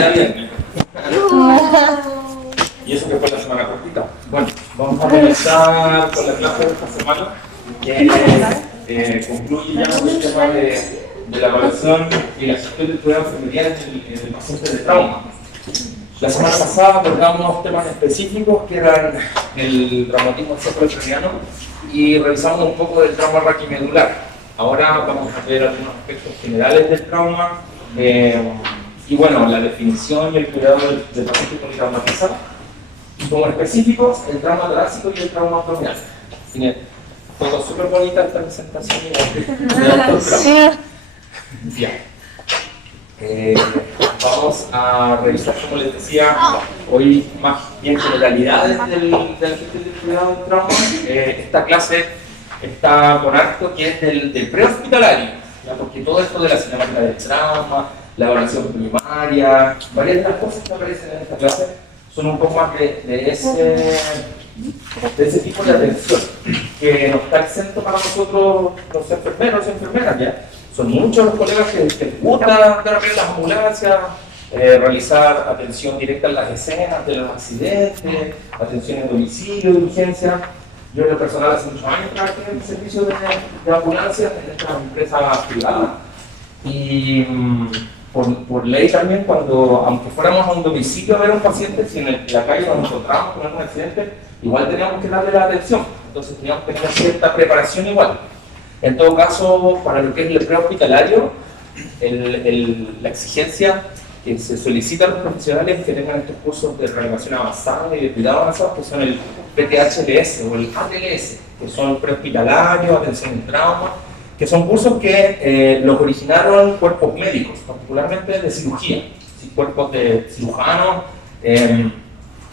día viernes. Y eso que fue la semana cortita. Bueno, vamos a comenzar con la clase de esta semana, que concluye ya el tema de la evaluación y la gestión del cuidado enfermería en el paciente de trauma. La semana pasada abordamos temas específicos que eran el traumatismo encefalocraniano y revisamos un poco del trauma raquimedular. Ahora vamos a ver algunos aspectos generales del trauma y bueno, la definición y el cuidado del paciente politraumatizado. Y como específicos, el trauma torácico y el trauma abdominal. Tiene fotos súper bonitas esta presentación y ya. Vamos a revisar, como les decía, hoy más bien generalidades del cuidado del trauma. Esta clase está con acto que es del prehospitalario, porque todo esto de la cinemática del trauma, la evaluación primaria, varias de las cosas que aparecen en esta clase son un poco más de ese tipo de atención que no está exento para nosotros los enfermeros y enfermeras, ¿ya? Son muchos los colegas que les gusta dar las ambulancias, realizar atención directa en las escenas de los accidentes, atención en domicilio, de urgencia. Yo en lo personal hace muchos años trabajé en el servicio de ambulancias en esta empresa privada y por ley también, aunque fuéramos a un domicilio a ver a un paciente, si en la calle nos encontramos con algún accidente, igual teníamos que darle la atención, entonces teníamos que tener cierta preparación igual. En todo caso, para lo que es el prehospitalario, la exigencia que se solicita a los profesionales es que tengan estos cursos de reanimación avanzada y de cuidado avanzado, que son el PTHLS o el ATLS, que son prehospitalarios, atención en trauma, que son cursos que los originaron cuerpos médicos, particularmente de cirugía, cuerpos de cirujanos. En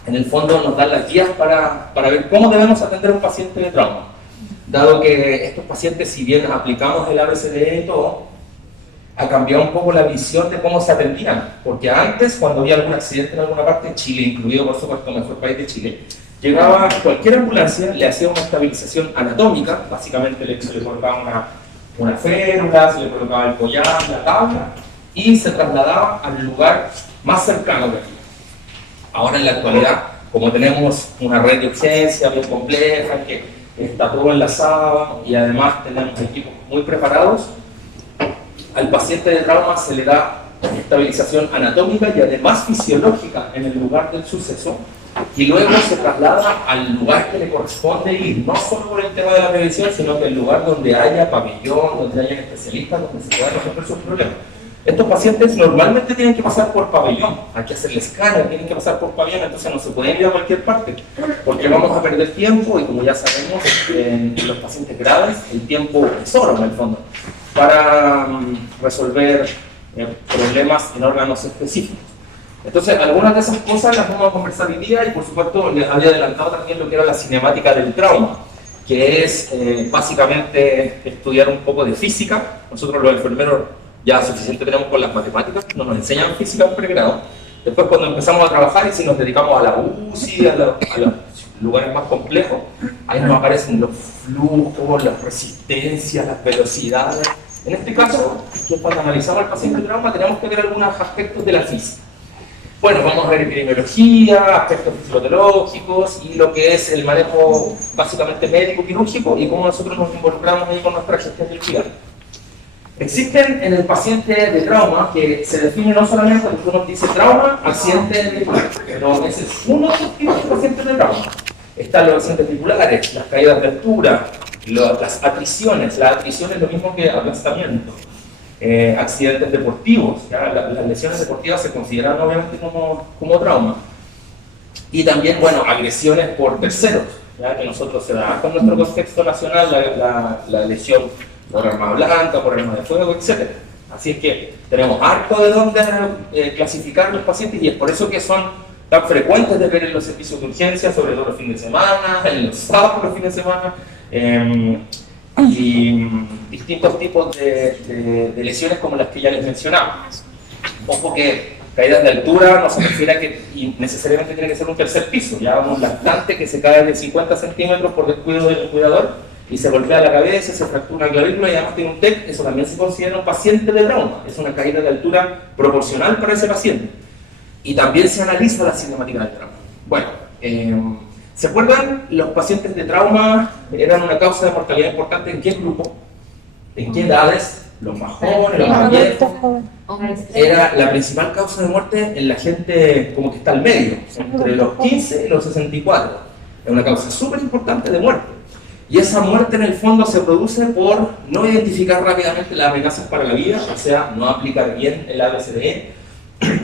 el fondo nos dan las guías para ver cómo debemos atender a un paciente de trauma. Dado que estos pacientes, si bien aplicamos el ABCDE y todo, ha cambiado un poco la visión de cómo se atendían, porque antes, cuando había algún accidente en alguna parte de Chile, incluido por supuesto el mejor país de Chile, llegaba cualquier ambulancia, le hacía una estabilización anatómica, básicamente se le colocaba una férula, se le colocaba el collar, la tabla, y se trasladaba al lugar más cercano de aquí. Ahora en la actualidad, como tenemos una red de urgencia bien compleja, que está todo enlazado y además tenemos equipos muy preparados, al paciente de trauma se le da estabilización anatómica y además fisiológica en el lugar del suceso y luego se traslada al lugar que le corresponde ir, no solo por el tema de la prevención, sino que el lugar donde haya pabellón, donde haya especialistas, donde se puedan resolver sus problemas. Estos pacientes normalmente tienen que pasar por pabellón, hay que hacerle escáner, tienen que pasar por pabellón, entonces no se pueden ir a cualquier parte, porque vamos a perder tiempo y como ya sabemos, en los pacientes graves el tiempo es oro en el fondo, para resolver problemas en órganos específicos. Entonces, algunas de esas cosas las vamos a conversar hoy día y por supuesto les había adelantado también lo que era la cinemática del trauma, que es básicamente estudiar un poco de física. Nosotros los enfermeros ya suficiente tenemos con las matemáticas, nos enseñan física en pregrado. Después cuando empezamos a trabajar y si nos dedicamos a la UCI, a los lugares más complejos, ahí nos aparecen los flujos, las resistencias, las velocidades. En este caso, cuando analizamos al paciente de trauma tenemos que ver algunos aspectos de la física. Bueno, vamos a ver epidemiología, aspectos fisiológicos y lo que es el manejo básicamente médico-quirúrgico y cómo nosotros nos involucramos ahí con nuestra gestión del cuidado. Existen en el paciente de trauma que se define no solamente porque uno dice trauma, accidente vehicular, pero ese es uno de los tipos de pacientes de trauma. Están los accidentes vehiculares, las caídas de altura, las atriciones. La atrición es lo mismo que aplastamiento. Accidentes deportivos, ¿ya? Las lesiones deportivas se consideran obviamente como trauma. Y también, bueno, agresiones por terceros, ¿ya? Que nosotros se da con nuestro contexto nacional la lesión por arma blanca, por arma de fuego, etc. Así es que tenemos harto de dónde clasificar los pacientes y es por eso que son tan frecuentes de ver en los servicios de urgencia, sobre todo los fines de semana, en los sábados los fines de semana, y distintos tipos de lesiones como las que ya les mencionaba. Ojo que caídas de altura no se refiere a que necesariamente tiene que ser un tercer piso, ya un lactante que se cae de 50 centímetros por descuido del cuidador y se golpea la cabeza, se fractura la clavícula y además tiene un TEC, eso también se considera un paciente de trauma, es una caída de altura proporcional para ese paciente. y también se analiza la cinemática del trauma. Bueno, ¿se acuerdan? Los pacientes de trauma eran una causa de mortalidad importante. ¿En qué grupo? ¿En qué edades? Los más jóvenes, los más viejos. Era la principal causa de muerte en la gente como que está al medio, entre los 15 y los 64. Es una causa súper importante de muerte. Y esa muerte en el fondo se produce por no identificar rápidamente las amenazas para la vida, o sea, no aplicar bien el ABCDE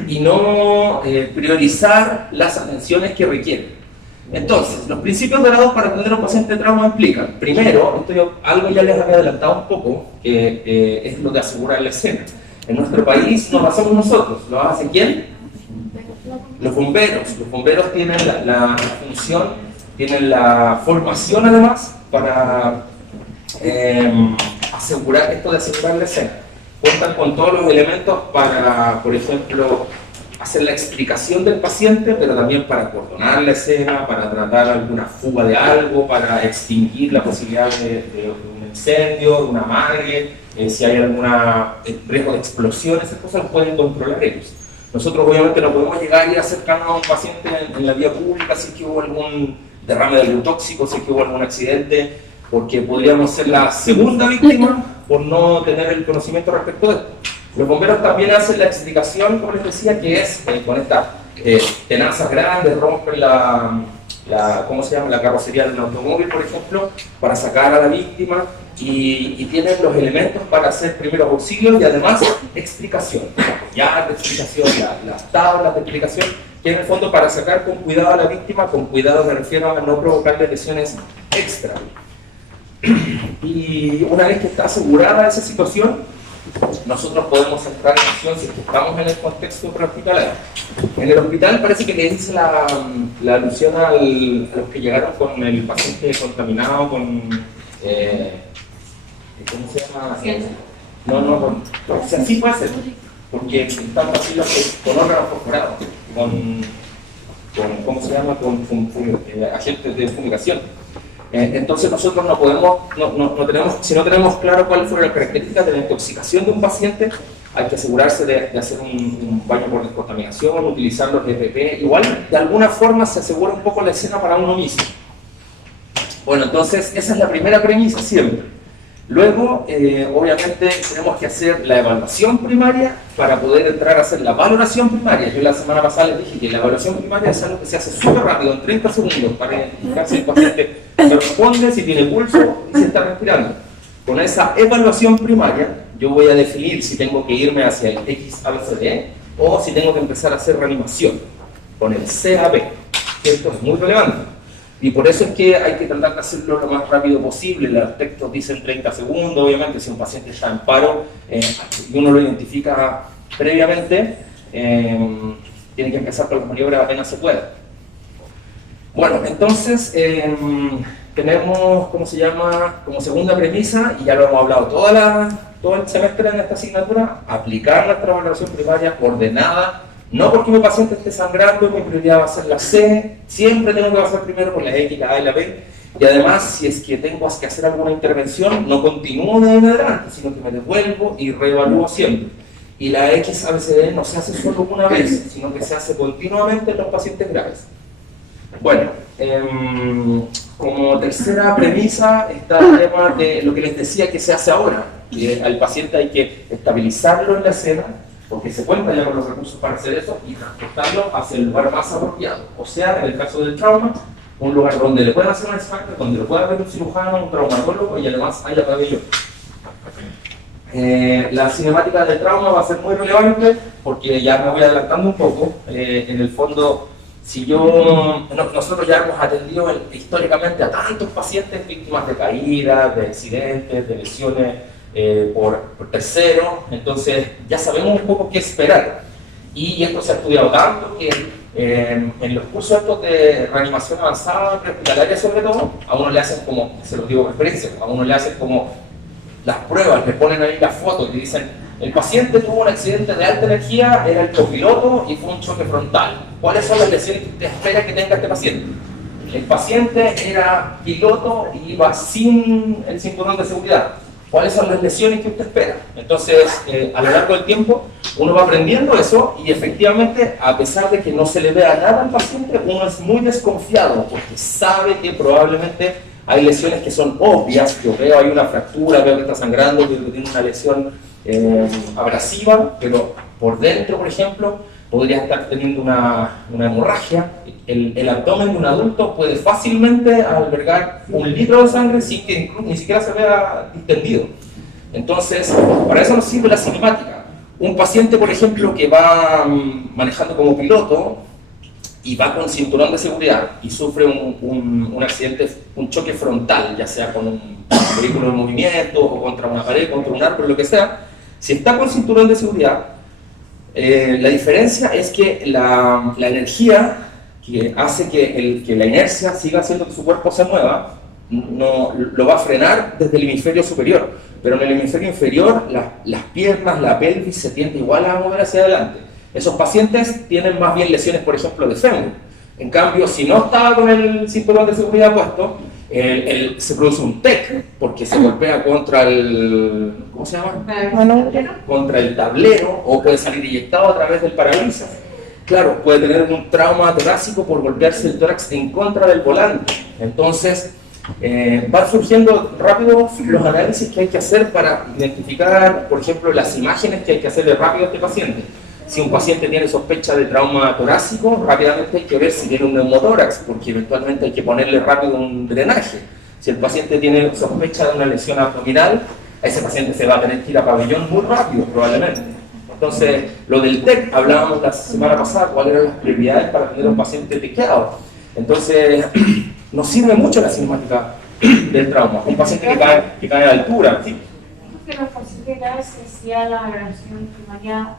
y no priorizar las atenciones que requieren. Entonces, los principios dorados para atender a un paciente de trauma implican, primero, algo ya les había adelantado un poco, que es lo de asegurar la escena. En nuestro país no lo hacemos nosotros, ¿lo hace quién? Los bomberos. Los bomberos tienen la función, tienen la formación además para asegurar esto de asegurar la escena. Cuentan con todos los elementos para, por ejemplo, hacer la explicación del paciente, pero también para coordinar la escena, para tratar alguna fuga de algo, para extinguir la posibilidad de un incendio, de una amargue, si hay algún riesgo de explosión, esas cosas las pueden controlar ellos. Nosotros obviamente no podemos llegar y acercarnos a un paciente en la vía pública si es que hubo algún derrame de algo tóxico, si es que hubo algún accidente, porque podríamos ser la segunda víctima por no tener el conocimiento respecto de esto. Los bomberos también hacen la explicación, como les decía, que es con estas tenazas grandes, rompen ¿cómo se llama? La carrocería del automóvil, por ejemplo, para sacar a la víctima y tienen los elementos para hacer primeros auxilios y además explicación. Ya de explicación, las tablas de explicación, que en el fondo para sacar con cuidado a la víctima, con cuidado me refiero a no provocarle lesiones extra. Y una vez que está asegurada esa situación, nosotros podemos entrar en acción si es que estamos en el contexto prehospitalario. En el hospital parece que le dice la alusión a los que llegaron con el paciente contaminado con... ¿cómo se llama? O sea, sí puede ser, porque están pacientes con órganos fosforados, ¿cómo se llama? Con agentes de fumigación. Entonces nosotros no podemos, si no tenemos claro cuáles fueron las características de la intoxicación de un paciente, hay que asegurarse de hacer un baño por descontaminación, utilizar los EPP, igual de alguna forma se asegura un poco la escena para uno mismo. Bueno, entonces esa es la primera premisa siempre. Luego, obviamente, tenemos que hacer la evaluación primaria para poder entrar a hacer la valoración primaria. Yo la semana pasada les dije que la evaluación primaria es algo que se hace súper rápido, en 30 segundos, para identificar si el paciente se responde, si tiene pulso y si está respirando. Con esa evaluación primaria, yo voy a definir si tengo que irme hacia el XABCD o si tengo que empezar a hacer reanimación con el CAB. Esto es muy relevante. Y por eso es que hay que tratar de hacerlo lo más rápido posible. Los textos dicen 30 segundos, obviamente, si un paciente está en paro y uno lo identifica previamente, tiene que empezar con las maniobras apenas se pueda. Bueno, entonces tenemos, ¿cómo se llama? Como segunda premisa, y ya lo hemos hablado todo el semestre en esta asignatura, aplicar nuestra valoración primaria ordenada. No porque mi paciente esté sangrando, mi prioridad va a ser la C, siempre tengo que pasar primero por la X, la A y la B, y además, si es que tengo que hacer alguna intervención, no continúo de en adelante, sino que me devuelvo y reevalúo siempre. Y la XABCD no se hace solo una vez, sino que se hace continuamente en los pacientes graves. Bueno, como tercera premisa está el tema de lo que les decía que se hace ahora. Al paciente hay que estabilizarlo en la escena, porque se cuenta ya con los recursos para hacer eso y transportarlo hacia el lugar más apropiado. O sea, en el caso del trauma, un lugar donde le puedan hacer un extracto, donde lo pueda ver un cirujano, un traumatólogo y además haya pabellón. La cinemática del trauma va a ser muy relevante porque ya me voy adelantando un poco. En el fondo, nosotros ya hemos atendido históricamente a tantos pacientes víctimas de caídas, de accidentes, de lesiones por terceros, entonces ya sabemos un poco qué esperar. Y esto se ha estudiado tanto que en los cursos estos de reanimación avanzada, prehospitalaria sobre todo, a uno le hacen como, se los digo por experiencia, a uno le hacen como las pruebas, le ponen ahí las fotos y dicen: el paciente tuvo un accidente de alta energía, era el copiloto y fue un choque frontal. ¿Cuáles son las lesiones que usted espera que tenga este paciente? El paciente era piloto y iba sin el cinturón de seguridad. cuáles son las lesiones que usted espera. Entonces, a lo largo del tiempo, uno va aprendiendo eso y efectivamente, a pesar de que no se le vea nada al paciente, uno es muy desconfiado porque sabe que probablemente hay lesiones que son obvias. Yo veo hay una fractura, veo que está sangrando, veo que tiene una lesión abrasiva, pero por dentro, por ejemplo, podría estar teniendo una hemorragia. El abdomen de un adulto puede fácilmente albergar 1 litro de sangre sin que ni siquiera se vea distendido. Entonces, para eso nos sirve la cinemática. Un paciente, por ejemplo, que va manejando como piloto y va con cinturón de seguridad y sufre un accidente, un choque frontal, ya sea con un vehículo en movimiento o contra una pared, contra un árbol, lo que sea, si está con cinturón de seguridad, la diferencia es que la energía que hace que la inercia siga haciendo que su cuerpo se mueva, no, lo va a frenar desde el hemisferio superior, pero en el hemisferio inferior las piernas, la pelvis se tiende igual a mover hacia adelante. Esos pacientes tienen más bien lesiones, por ejemplo, de fémur. En cambio, si no estaba con el cinturón de seguridad puesto, se produce un TEC, porque se golpea contra el, ¿cómo se llama? Contra el tablero, o puede salir eyectado a través del parabrisas. Claro, puede tener un trauma torácico por golpearse el tórax en contra del volante. Entonces, van surgiendo rápido los análisis que hay que hacer para identificar, por ejemplo, las imágenes que hay que hacerle rápido a este paciente. Si un paciente tiene sospecha de trauma torácico, rápidamente hay que ver si tiene un neumotórax, porque eventualmente hay que ponerle rápido un drenaje. Si el paciente tiene sospecha de una lesión abdominal, a ese paciente se va a tener que ir a pabellón muy rápido, probablemente. Entonces, lo del TEC, hablábamos la semana pasada, cuáles eran las prioridades para tener un paciente tequeado. Entonces, nos sirve mucho la cinemática del trauma. Un paciente que cae a altura. ¿Sí? Que los pacientes graves se hacía la evaluación primaria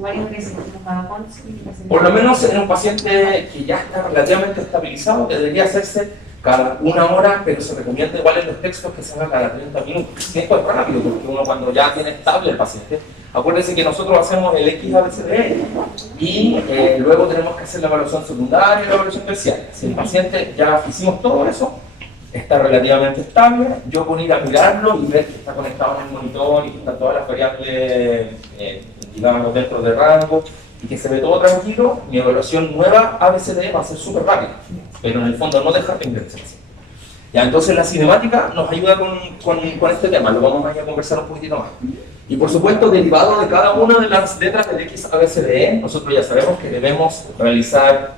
varias veces, cada cuánto significa. Por lo menos en un paciente que ya está relativamente estabilizado, que debería hacerse cada 1 hora, pero se recomienda igual en los textos que se haga cada 30 minutos. Tiempo es rápido, porque uno cuando ya tiene estable el paciente, acuérdense que nosotros hacemos el XABCD y luego tenemos que hacer la evaluación secundaria y la evaluación terciaria. Si el paciente ya hicimos todo eso, está relativamente estable, yo con ir a mirarlo y ver que está conectado en el monitor y que están todas las variables digamos dentro de rango y que se ve todo tranquilo, mi evaluación nueva ABCD va a ser súper rápida, pero en el fondo no dejar de ingresar. Ya, entonces la cinemática nos ayuda con este tema, lo vamos a conversar un poquitito más. Y por supuesto, derivado de cada una de las letras del XABCDE, nosotros ya sabemos que debemos realizar,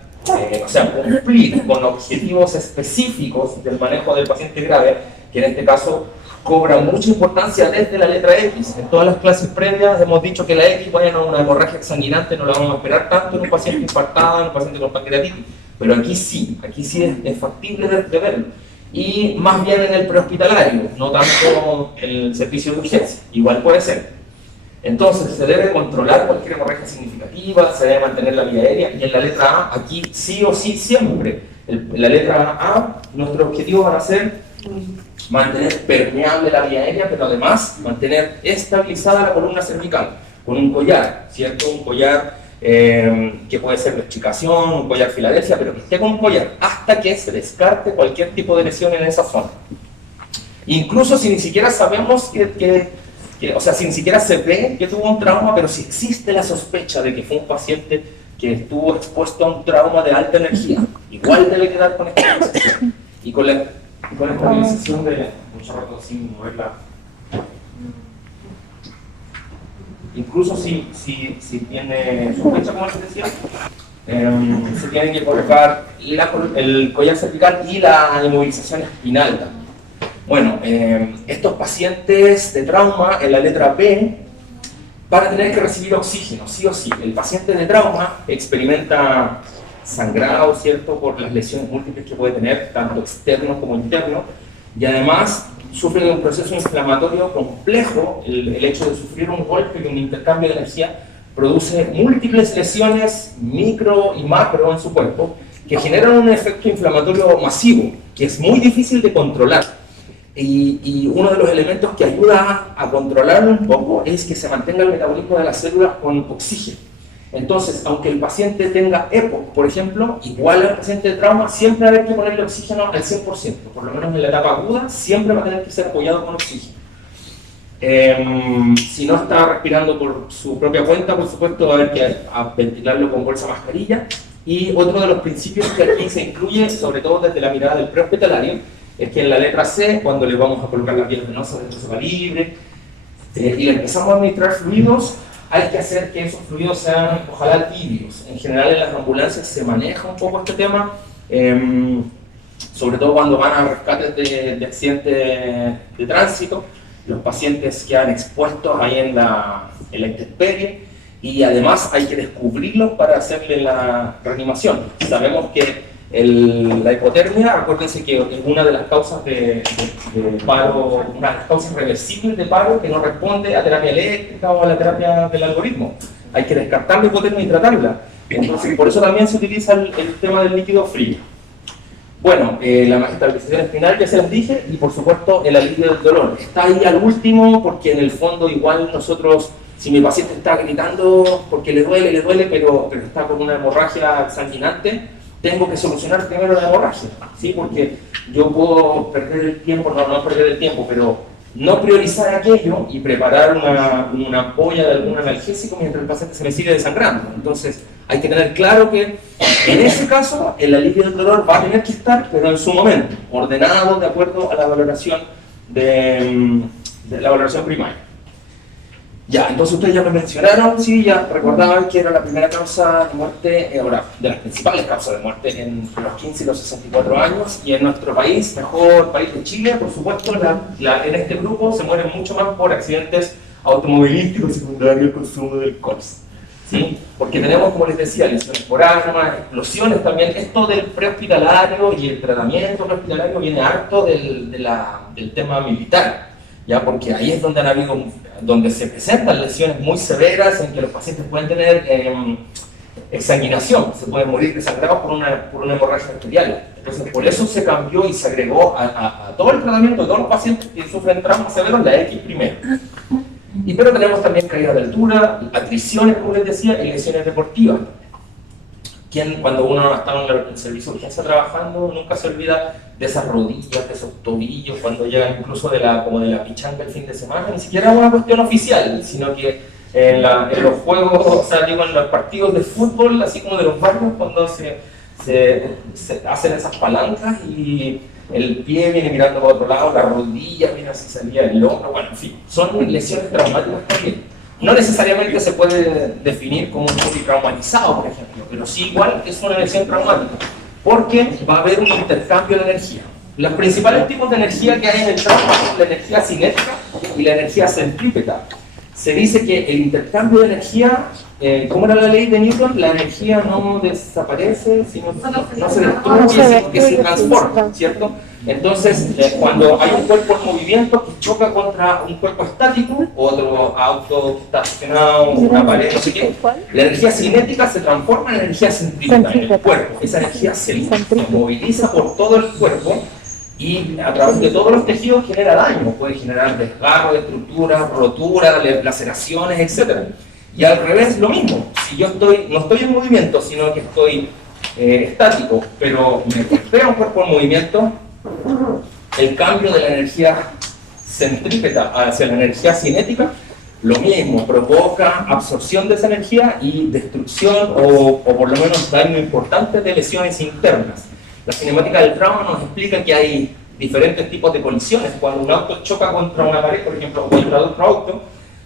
o sea, cumplir con objetivos específicos del manejo del paciente grave, que en este caso cobra mucha importancia desde la letra X. En todas las clases previas hemos dicho que la X, bueno, una hemorragia exsanguinante no la vamos a esperar tanto en un paciente infartado, en un paciente con pancreatitis, pero aquí sí es factible de verlo. Y más bien en el prehospitalario, no tanto en el servicio de urgencia, igual puede ser. Entonces se debe controlar cualquier hemorragia significativa, se debe mantener la vía aérea, y en la letra A, aquí sí o sí siempre, en la letra A, nuestros objetivos van a ser mantener permeable la vía aérea, pero además mantener estabilizada la columna cervical, con un collar, ¿cierto? Un collar que puede ser de explicación, un collar Filadelfia, pero que esté con un collar hasta que se descarte cualquier tipo de lesión en esa zona. Incluso si ni siquiera sabemos o sea, si ni siquiera se ve que tuvo un trauma, pero si existe la sospecha de que fue un paciente que estuvo expuesto a un trauma de alta energía, igual debe quedar con estabilización. Y con la estabilización de mucho rato sin moverla. Incluso si tiene sospecha, como les decía, se tiene que colocar el collar cervical y la inmovilización espinal también. Bueno, estos pacientes de trauma en la letra B van a tener que recibir oxígeno, sí o sí. El paciente de trauma experimenta sangrado, ¿cierto?, por las lesiones múltiples que puede tener, tanto externo como interno, y además sufre de un proceso inflamatorio complejo. El hecho de sufrir un golpe y un intercambio de energía produce múltiples lesiones micro y macro en su cuerpo que generan un efecto inflamatorio masivo que es muy difícil de controlar. Y uno de los elementos que ayuda a controlarlo un poco es que se mantenga el metabolismo de las células con oxígeno. Entonces, aunque el paciente tenga EPOC, por ejemplo, igual al paciente de trauma, siempre va a haber que ponerle oxígeno al 100%, por lo menos en la etapa aguda, siempre va a tener que ser apoyado con oxígeno. Si no está respirando por su propia cuenta, por supuesto, va a haber que ventilarlo con bolsa mascarilla. Y otro de los principios que aquí se incluye, sobre todo desde la mirada del prehospitalario, es que en la letra C, cuando le vamos a colocar la piel venosa dentro de su libre y le empezamos a administrar fluidos, hay que hacer que esos fluidos sean, ojalá, tibios. En general en las ambulancias se maneja un poco este tema, sobre todo cuando van a rescates de accidentes de tránsito. Los pacientes quedan expuestos ahí en la intemperie y además hay que descubrirlos para hacerle la reanimación. Sabemos que la hipotermia, acuérdense que es una de las causas de paro, una de las causas reversibles de paro que no responde a terapia eléctrica o a la terapia del algoritmo. Hay que descartar la hipotermia y tratarla. Entonces, por eso también se utiliza el tema del líquido frío. Bueno, la estabilización espinal ya se las dije, y por supuesto el alivio del dolor. Está ahí al último porque en el fondo igual nosotros, si mi paciente está gritando porque le duele, pero está con una hemorragia sanguinante, tengo que solucionar primero la hemorragia, ¿sí? Porque yo puedo perder el tiempo, no perder el tiempo, pero no priorizar aquello y preparar una ampolla de algún analgésico mientras el paciente se me sigue desangrando. Entonces, hay que tener claro que en ese caso el alivio del dolor va a tener que estar, pero en su momento, ordenado de acuerdo a la valoración de la valoración primaria. Ya, entonces ustedes ya me mencionaron, sí, ya recordaban que era la primera causa de muerte, ahora, de las principales causas de muerte entre los 15 y los 64 años, y en nuestro país, mejor país de Chile, por supuesto, en este grupo se mueren mucho más por accidentes automovilísticos secundarios al consumo del alcohol. ¿Sí? Porque tenemos, como les decía, lesiones por armas, explosiones también. Esto del prehospitalario y el tratamiento prehospitalario viene harto del tema militar, ¿ya? Porque ahí es donde se presentan lesiones muy severas en que los pacientes pueden tener exsanguinación, se pueden morir desangrados por una hemorragia arterial. Entonces, por eso se cambió y se agregó a todo el tratamiento de todos los pacientes que sufren traumas severos la X primero. Pero tenemos también caída de altura, atriciones, como les decía, y lesiones deportivas. Cuando uno está en el servicio de urgencia trabajando, nunca se olvida de esas rodillas, de esos tobillos, cuando llegan incluso como de la pichanga el fin de semana. Ni siquiera es una cuestión oficial, sino que en los juegos, o sea, digo, en los partidos de fútbol, así como de los barrios, cuando se hacen esas palancas y el pie viene mirando para otro lado, la rodilla viene así, salía el hombro, bueno, en fin, son lesiones traumáticas también. No necesariamente se puede definir como un politraumatizado, por ejemplo, pero sí igual es una lesión traumática, porque va a haber un intercambio de energía. Los principales tipos de energía que hay en el trauma son la energía cinética y la energía centrípeta. Se dice que el intercambio de energía, ¿cómo era la ley de Newton? La energía no desaparece, sino no se destruye, sino que se transforma, ¿cierto? Entonces, cuando hay un cuerpo en movimiento que choca contra un cuerpo estático, otro auto que está estacionado, una pared, no sé qué, la energía cinética se transforma en energía centrípeta en el cuerpo. Esa energía se moviliza por todo el cuerpo y a través de todos los tejidos genera daño, puede generar desgarro de estructuras, roturas, laceraciones, etc. Y al revés, lo mismo. Si yo no estoy en movimiento, sino que estoy estático, pero me golpea un cuerpo en movimiento, el cambio de la energía centrípeta hacia la energía cinética, lo mismo, provoca absorción de esa energía y destrucción o por lo menos daño importante de lesiones internas. La cinemática del trauma nos explica que hay diferentes tipos de colisiones. Cuando un auto choca contra una pared, por ejemplo, o contra otro auto,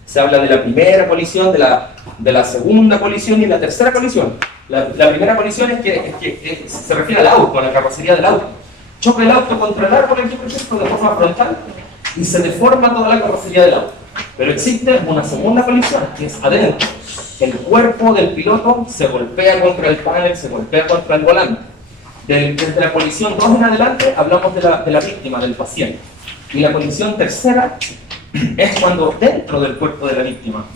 se habla de la primera colisión, de la segunda colisión y la tercera colisión. La primera colisión es que se refiere al auto, a la carrocería del auto. Choca el auto contra el árbol, aquí, por ejemplo, de forma frontal, y se deforma toda la carrocería del auto. Pero existe una segunda colisión, que es adentro. El cuerpo del piloto se golpea contra el panel, se golpea contra el volante. Desde la colisión 2 en adelante hablamos de la víctima, del paciente. Y la colisión tercera es cuando dentro del cuerpo de la víctima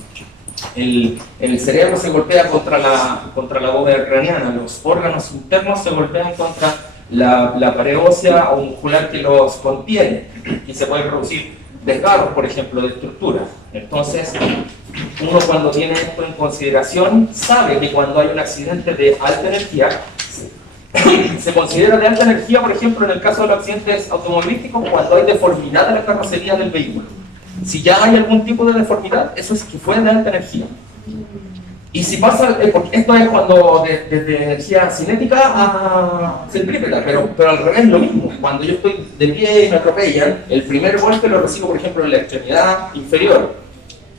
el cerebro se golpea contra la bóveda craneana, los órganos internos se golpean contra la pared ósea o muscular que los contiene y se pueden producir desgarros, por ejemplo, de estructuras. Entonces, uno cuando tiene esto en consideración sabe que cuando hay un accidente de alta energía, se considera de alta energía, por ejemplo, en el caso de los accidentes automovilísticos, cuando hay deformidad de la carrocería del vehículo. Si ya hay algún tipo de deformidad, eso es que fue de alta energía. Y si pasa, porque esto es cuando desde energía cinética a centrípeta, pero al revés lo mismo. Cuando yo estoy de pie y me atropellan, el primer golpe lo recibo, por ejemplo, en la extremidad inferior.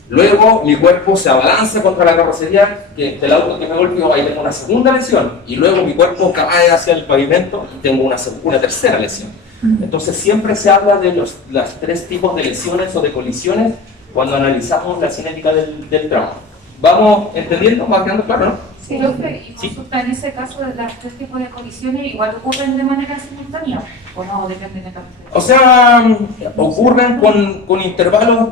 Luego mi cuerpo se abalanza contra la carrocería del auto que me golpeó, ahí tengo una segunda lesión. Y luego mi cuerpo cae hacia el pavimento y tengo una tercera lesión. Entonces siempre se habla de los tres tipos de lesiones o de colisiones cuando analizamos la cinética del trauma. ¿Vamos entendiendo? ¿Va quedando claro, no? Sí, profe, y consulta, en ese caso de los tres tipos de colisiones, ¿igual ocurren de manera simultánea? ¿O no? Depende de cada uno. O sea, ocurren con intervalos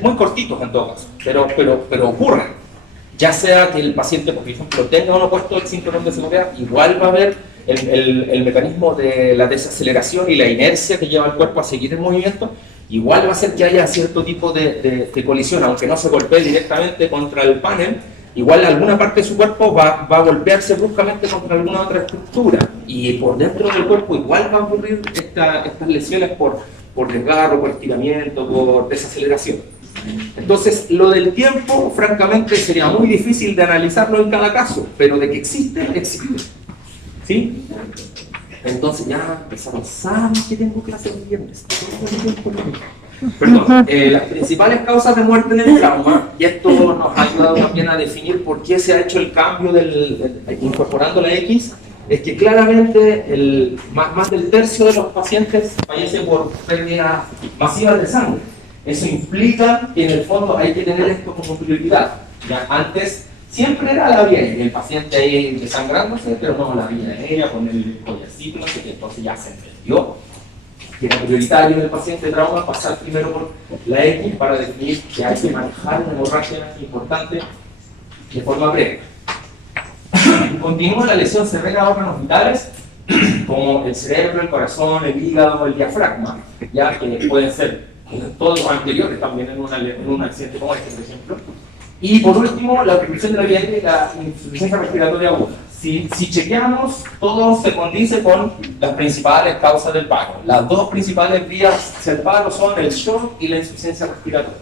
muy cortitos en todo caso, pero ocurren. Ya sea que el paciente, por ejemplo, tenga o no puesto el cinturón de seguridad, igual va a haber el mecanismo de la desaceleración y la inercia que lleva al cuerpo a seguir el movimiento. Igual va a ser que haya cierto tipo de colisión, aunque no se golpee directamente contra el panel, igual alguna parte de su cuerpo va a golpearse bruscamente contra alguna otra estructura, y por dentro del cuerpo igual va a ocurrir estas lesiones por desgarro, por estiramiento, por desaceleración. Entonces, lo del tiempo, francamente, sería muy difícil de analizarlo en cada caso, pero de que existe, existe. ¿Sí? Entonces ya empezamos, ¿saben que tengo clase el viernes? Perdón, las principales causas de muerte en el trauma, y esto nos ha ayudado también a definir por qué se ha hecho el cambio incorporando la X, es que claramente más del tercio de los pacientes fallecen por pérdidas masivas de sangre. Eso implica que en el fondo hay que tener esto como prioridad. Ya antes siempre era la vía aérea, el paciente ahí desangrándose, pero no la vía aérea con el collarcito, no sé qué, entonces ya se entendió que era prioritario en el paciente de trauma pasar primero por la X para definir que hay que manejar una hemorragia importante de forma breve. Continúa la lesión severa a órganos vitales, como el cerebro, el corazón, el hígado, el diafragma, ya que pueden ser todos los anteriores también en un accidente como este, por ejemplo. Y por último, la obstrucción de la vía aérea y la insuficiencia respiratoria aguda. Si chequeamos, todo se condice con las principales causas del paro. Las dos principales vías del paro son el shock y la insuficiencia respiratoria,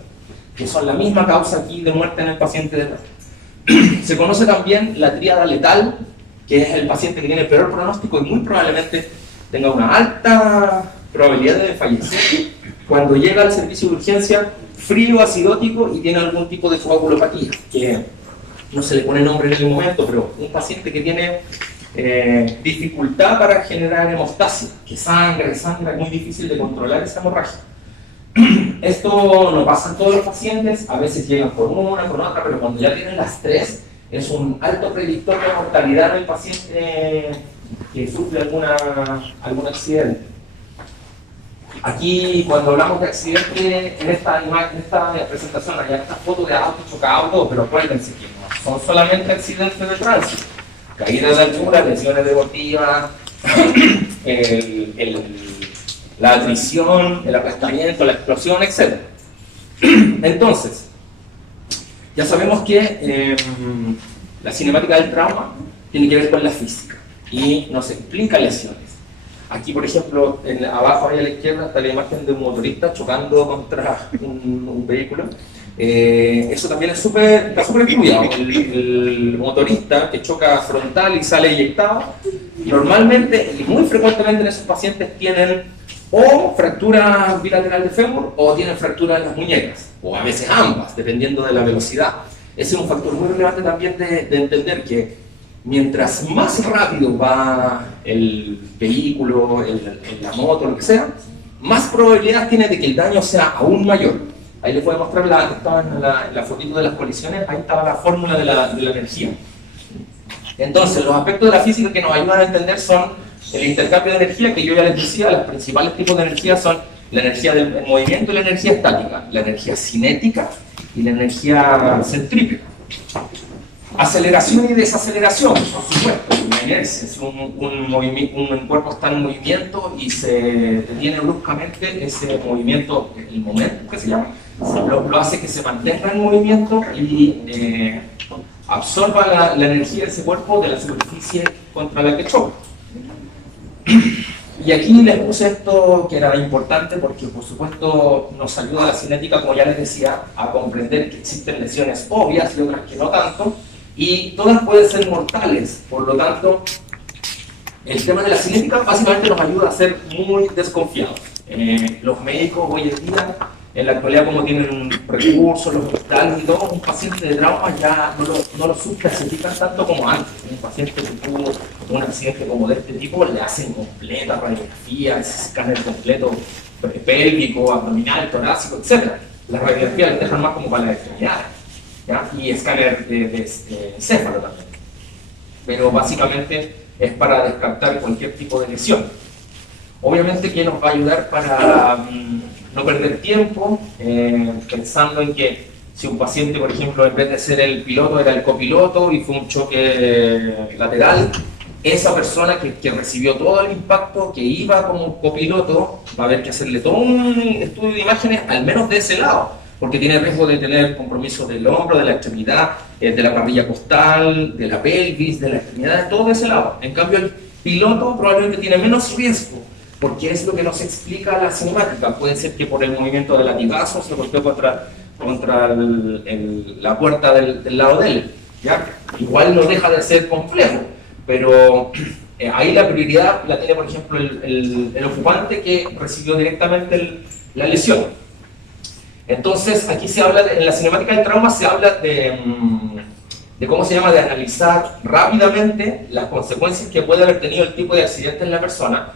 que son la misma causa aquí de muerte en el paciente de trauma. Se conoce también la tríada letal, que es el paciente que tiene peor pronóstico y muy probablemente tenga una alta probabilidad de fallecer cuando llega al servicio de urgencia frío, acidótico y tiene algún tipo de coagulopatía, que no se le pone nombre en el momento, pero un paciente que tiene dificultad para generar hemostasia, que sangra, es muy difícil de controlar esa hemorragia. Esto no pasa en todos los pacientes, a veces llegan con una, con otra, pero cuando ya tienen las tres, es un alto predictor de mortalidad del paciente que sufre algún accidente. Aquí, cuando hablamos de accidente, en esta presentación hay esta foto de auto chocado, pero acuérdense que no son solamente accidentes de tránsito. Caídas de altura, lesiones deportivas, la atrición, el aplastamiento, la explosión, etc. Entonces, ya sabemos que la cinemática del trauma tiene que ver con la física y nos explica lesiones. Aquí, por ejemplo, abajo ahí a la izquierda está la imagen de un motorista chocando contra un vehículo. Eso también está súper estudiado. El motorista que choca frontal y sale eyectado, normalmente y muy frecuentemente en esos pacientes tienen o fractura bilateral de fémur o tienen fractura en las muñecas, o a veces ambas, dependiendo de la velocidad. Ese es un factor muy relevante también de entender que mientras más rápido va el vehículo, la moto, lo que sea, más probabilidad tiene de que el daño sea aún mayor. Ahí les voy a mostrar estaba en la fotito de las colisiones, ahí estaba la fórmula de la energía. Entonces, los aspectos de la física que nos ayudan a entender son el intercambio de energía, que yo ya les decía, los principales tipos de energía son la energía del movimiento y la energía estática, la energía cinética y la energía centrípeta. Aceleración y desaceleración, por supuesto, la inercia, es un cuerpo está en movimiento y se detiene bruscamente ese movimiento, el momento que se llama, lo hace que se mantenga en movimiento y absorba la energía de ese cuerpo de la superficie contra la que choca. Y aquí les puse esto que era importante porque por supuesto nos ayuda la cinética, como ya les decía, a comprender que existen lesiones obvias y otras que no tanto, y todas pueden ser mortales. Por lo tanto, el tema de la cinética básicamente nos ayuda a ser muy desconfiados. Los médicos hoy en día, en la actualidad, como tienen recursos, los hospitales y todo, un paciente de trauma ya no lo subclasifican tanto como antes. Un paciente que tuvo un accidente como de este tipo, le hacen completa radiografía, escáner completo pélvico, abdominal, torácico, etc. Las radiografías las dejan más como para las extremidades, ¿ya? Y escáner de encéfalo también. Pero básicamente es para descartar cualquier tipo de lesión. Obviamente que nos va a ayudar para no perder tiempo, pensando en que si un paciente, por ejemplo, en vez de ser el piloto era el copiloto y fue un choque lateral, esa persona que recibió todo el impacto, que iba como copiloto, va a haber que hacerle todo un estudio de imágenes, al menos de ese lado, porque tiene riesgo de tener compromiso del hombro, de la extremidad, de la parrilla costal, de la pelvis, de la extremidad, de todo ese lado. En cambio, el piloto probablemente tiene menos riesgo, porque es lo que nos explica la cinemática. Puede ser que por el movimiento del latigazo se golpeó contra la puerta del lado de él, ¿ya? Igual no deja de ser complejo, pero ahí la prioridad la tiene, por ejemplo, el ocupante que recibió directamente la lesión. Entonces, aquí se habla, en la cinemática del trauma se habla de cómo se llama, de analizar rápidamente las consecuencias que puede haber tenido el tipo de accidente en la persona.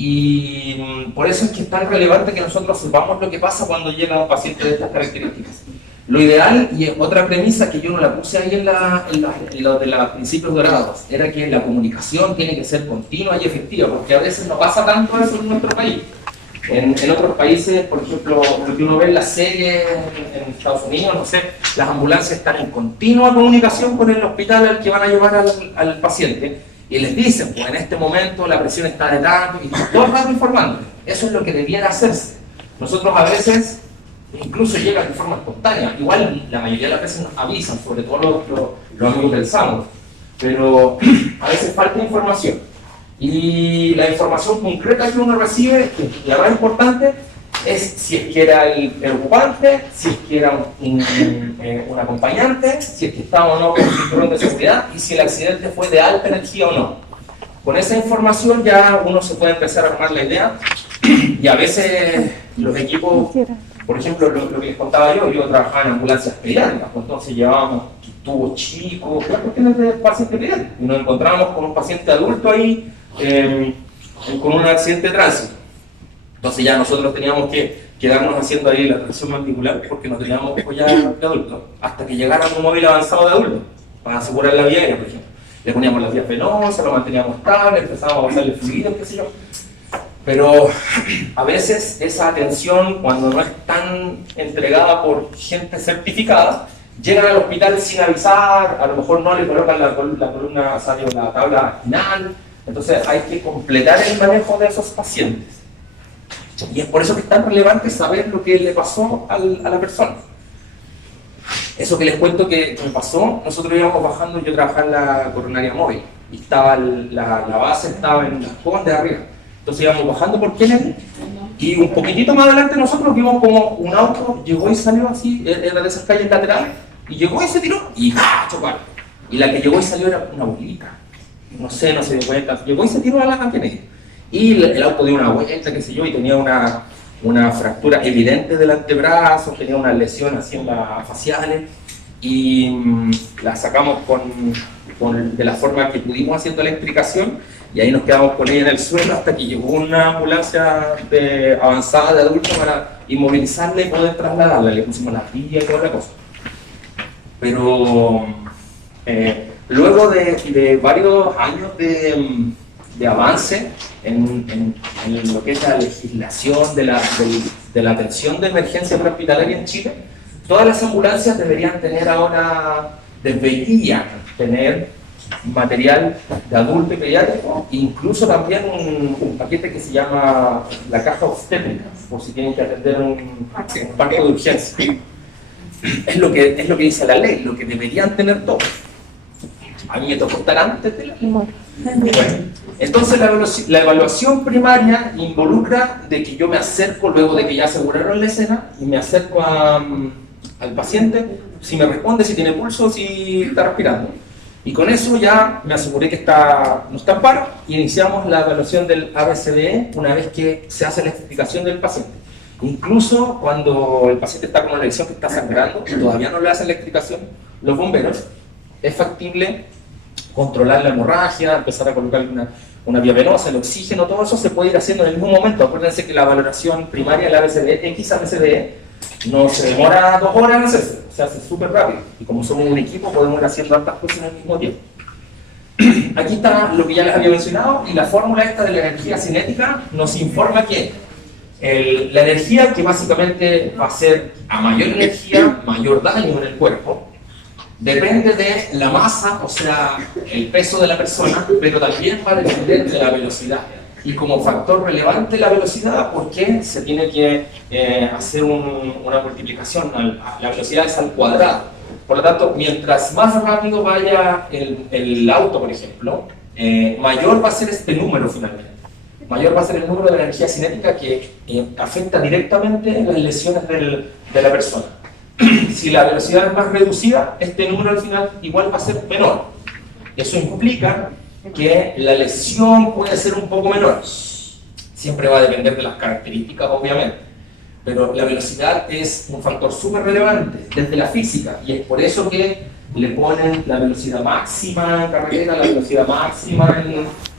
Y por eso es que es tan relevante que nosotros sepamos lo que pasa cuando llega un paciente de estas características. Lo ideal, y otra premisa que yo no la puse ahí en lo de los principios dorados, era que la comunicación tiene que ser continua y efectiva, porque a veces no pasa tanto eso en nuestro país. En otros países, por ejemplo, lo que uno ve en las series en Estados Unidos, no sé, las ambulancias están en continua comunicación con el hospital al que van a llevar al paciente, y les dicen, pues en este momento la presión está de tanto, y todo el rato informando. Eso es lo que debiera hacerse. Nosotros a veces, incluso llega de forma espontánea, igual la mayoría de las veces nos avisan, sobre todo los amigos del SAMUR, pero a veces falta información. Y la información concreta que uno recibe, que la más importante, es si es que era el ocupante, si es que era un acompañante, si es que estaba o no con un cinturón de seguridad y si el accidente fue de alta energía o no. Con esa información ya uno se puede empezar a armar la idea, y a veces los equipos, por ejemplo, lo que les contaba yo trabajaba en ambulancias pediátricas, pues entonces llevábamos tubos chicos, las cuestiones de paciente pediátrico, y nos encontrábamos con un paciente adulto ahí con un accidente de tránsito. Entonces ya nosotros teníamos que quedarnos haciendo ahí la tracción mandibular porque no teníamos ya de adultos, hasta que llegara un móvil avanzado de adultos, para asegurar la vía aérea, por ejemplo. Le poníamos las vías venosas, lo manteníamos estable, empezábamos a pasarle fluidos, qué sé yo. Pero a veces esa atención, cuando no es tan entregada por gente certificada, llegan al hospital sin avisar, a lo mejor no le colocan la columna, la tabla final. Entonces hay que completar el manejo de esos pacientes. Y es por eso que es tan relevante saber lo que le pasó a la persona. Eso que les cuento que me pasó, nosotros íbamos bajando, yo trabajaba en la coronaria móvil, y estaba la base estaba en las Condes de arriba. Entonces íbamos bajando por Kennedy, y un poquitito más adelante nosotros vimos como un auto llegó y salió así, era de esas calles laterales, y llegó y se tiró, y chocaron. Y la que llegó y salió era una abuelita. No se dio cuenta, llegó y se tiró a la Kennedy. Y el auto dio una vuelta, qué sé yo, y tenía una fractura evidente del antebrazo, tenía una lesión así en las faciales, y la sacamos de la forma que pudimos haciendo la explicación, y ahí nos quedamos con ella en el suelo hasta que llegó una ambulancia avanzada de adultos para inmovilizarla y poder trasladarla. Le pusimos las villas y toda la cosa. Pero luego de varios años de avance en lo que es la legislación de la atención de emergencia prehospitalaria en Chile, todas las ambulancias deberían tener ahora, deberían tener material de adulto y pediátrico, incluso también un paquete que se llama la caja obstétrica, por si tienen que atender un parto de urgencia. Es lo que dice la ley, lo que deberían tener todos. A mí me tocó estar antes de la... Bueno, entonces la evaluación primaria involucra de que yo me acerco luego de que ya aseguraron la escena y me acerco al paciente, si me responde, si tiene pulso, si está respirando. Y con eso ya me aseguré que no está en paro y iniciamos la evaluación del ABCDE una vez que se hace la explicación del paciente. Incluso cuando el paciente está con una lesión que está sangrando y todavía no le hacen la explicación los bomberos, es factible controlar la hemorragia, empezar a colocar una vía venosa, el oxígeno, todo eso se puede ir haciendo en el mismo momento. Acuérdense que la valoración primaria del ABCDE, XABCDE, no se demora 2 horas en hacerse, se hace súper rápido. Y como somos un equipo, podemos ir haciendo tantas cosas al mismo tiempo. Aquí está lo que ya les había mencionado, y la fórmula esta de la energía cinética nos informa que la energía, que básicamente va a ser a mayor energía, mayor daño en el cuerpo, depende de la masa, o sea, el peso de la persona, pero también va a depender de la velocidad. Y como factor relevante la velocidad, porque se tiene que hacer una multiplicación, la velocidad es al cuadrado. Por lo tanto, mientras más rápido vaya el auto, por ejemplo, mayor va a ser este número finalmente. Mayor va a ser el número de la energía cinética que afecta directamente las lesiones de la persona. Si la velocidad es más reducida, este número al final igual va a ser menor. Eso implica que la lesión puede ser un poco menor. Siempre va a depender de las características, obviamente. Pero la velocidad es un factor súper relevante desde la física, y es por eso que le ponen la velocidad máxima en carretera, la velocidad máxima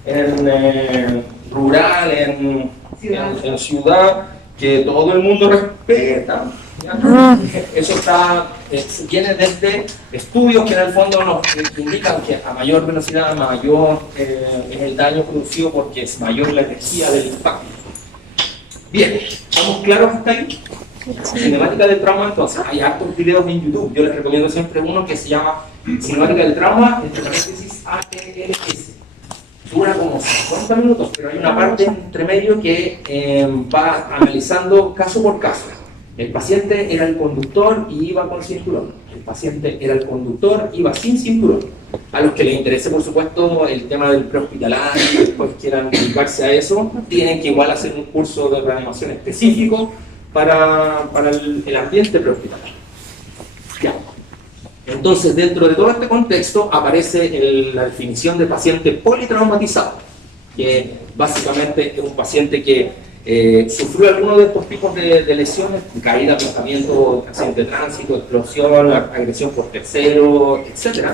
en rural, en ciudad, que todo el mundo respeta. Eso viene desde estudios que en el fondo nos indican que a mayor velocidad, mayor es el daño producido, porque es mayor la energía del impacto. Bien, ¿estamos claros hasta ahí? Cinemática del trauma, entonces, hay hartos videos en YouTube. Yo les recomiendo siempre uno que se llama Cinemática del trauma, entre paréntesis ATLS. Dura como 50 minutos, pero hay una parte entre medio que va analizando caso por caso. El paciente era el conductor y iba con cinturón. El paciente era el conductor, iba sin cinturón. A los que les interese, por supuesto, el tema del prehospitalario, y después quieran dedicarse a eso, tienen que igual hacer un curso de reanimación específico para el ambiente prehospitalario. Ya. Entonces, dentro de todo este contexto, aparece la definición de paciente politraumatizado, que básicamente es un paciente que sufrió alguno de estos tipos de lesiones: caída, aplastamiento, accidente de tránsito, explosión, agresión por tercero, etc.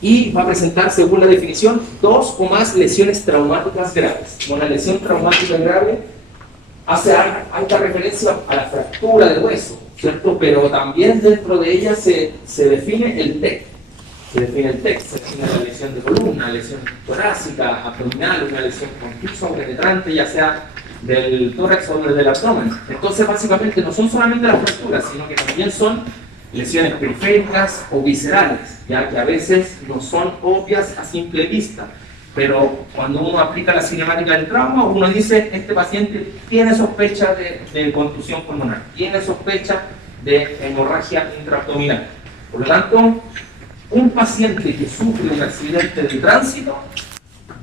Y va a presentar, según la definición, 2 o más lesiones traumáticas graves. Una lesión traumática grave hace alta referencia a la fractura de hueso, ¿cierto? Pero también dentro de ella se define el TEC. Se define la lesión de columna, lesión torácica, abdominal, una lesión contusa o penetrante, ya sea del tórax o del abdomen. Entonces, básicamente, no son solamente las fracturas, sino que también son lesiones periféricas o viscerales, ya que a veces no son obvias a simple vista. Pero cuando uno aplica la cinemática del trauma, uno dice: este paciente tiene sospecha de contusión pulmonar, tiene sospecha de hemorragia intraabdominal. Por lo tanto, un paciente que sufre un accidente de tránsito,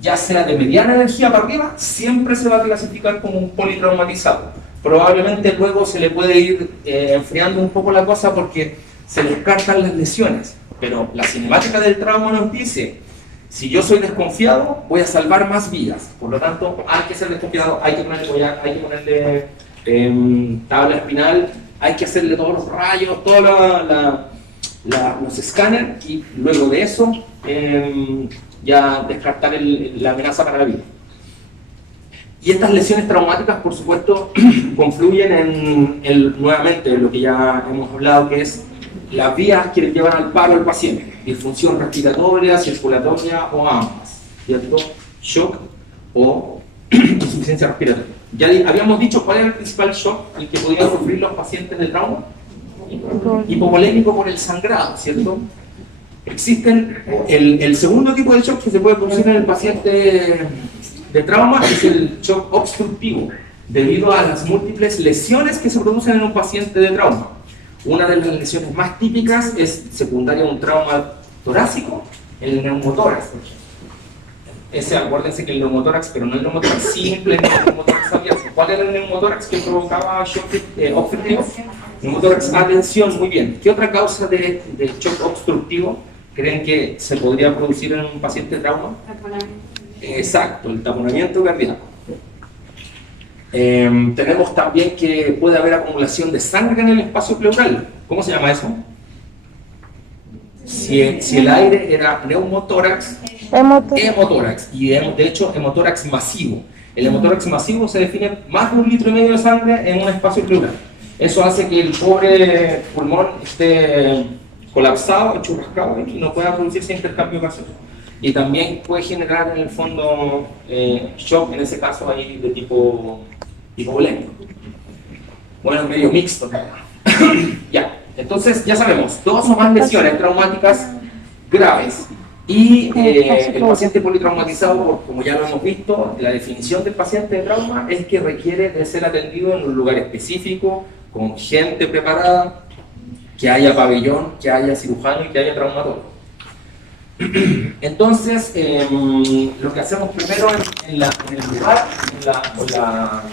ya sea de mediana energía para arriba, siempre se va a clasificar como un politraumatizado. Probablemente luego se le puede ir enfriando un poco la cosa porque se descartan las lesiones. Pero la cinemática del trauma nos dice: si yo soy desconfiado, voy a salvar más vidas. Por lo tanto, hay que ser desconfiado, hay que ponerle collar, hay que ponerle tabla espinal, hay que hacerle todos los rayos, todos los escáneres, y luego de eso ya descartar la amenaza para la vida. Y estas lesiones traumáticas, por supuesto, confluyen nuevamente en lo que ya hemos hablado, que es las vías que le llevan al paro al paciente: disfunción respiratoria, circulatoria o ambas, ¿cierto? Shock o insuficiencia respiratoria. Ya habíamos dicho cuál era el principal shock el que podían sufrir los pacientes de trauma: hipovolémico por el sangrado, ¿cierto? Existen el segundo tipo de shock que se puede producir en el paciente de trauma, es el shock obstructivo, debido a las múltiples lesiones que se producen en un paciente de trauma. Una de las lesiones más típicas es secundaria a un trauma torácico, el neumotórax, por ejemplo. Acuérdense que el neumotórax, pero no el neumotórax simple, no el neumotórax abierto. ¿Cuál era el neumotórax que provocaba shock obstructivo? Neumotórax, atención, muy bien. ¿Qué otra causa de shock obstructivo creen que se podría producir en un paciente de trauma? Exacto, el taponamiento cardíaco. Tenemos también que puede haber acumulación de sangre en el espacio pleural. ¿Cómo se llama eso? Si el aire era neumotórax, hemotórax, y de hecho hemotórax masivo. El hemotórax masivo se define más de 1,5 litros de sangre en un espacio pleural. Eso hace que el pobre pulmón esté colapsado, churrascado y no pueda producirse intercambio gaseoso. Y también puede generar en el fondo shock, en ese caso ahí de tipo volémico. Bueno, medio mixto. Ya, entonces ya sabemos, 2 o más lesiones traumáticas graves. Y el paciente politraumatizado, como ya lo hemos visto, la definición del paciente de trauma es que requiere de ser atendido en un lugar específico, con gente preparada, que haya pabellón, que haya cirujano y que haya traumatólogo. Entonces, lo que hacemos primero en el lugar, con la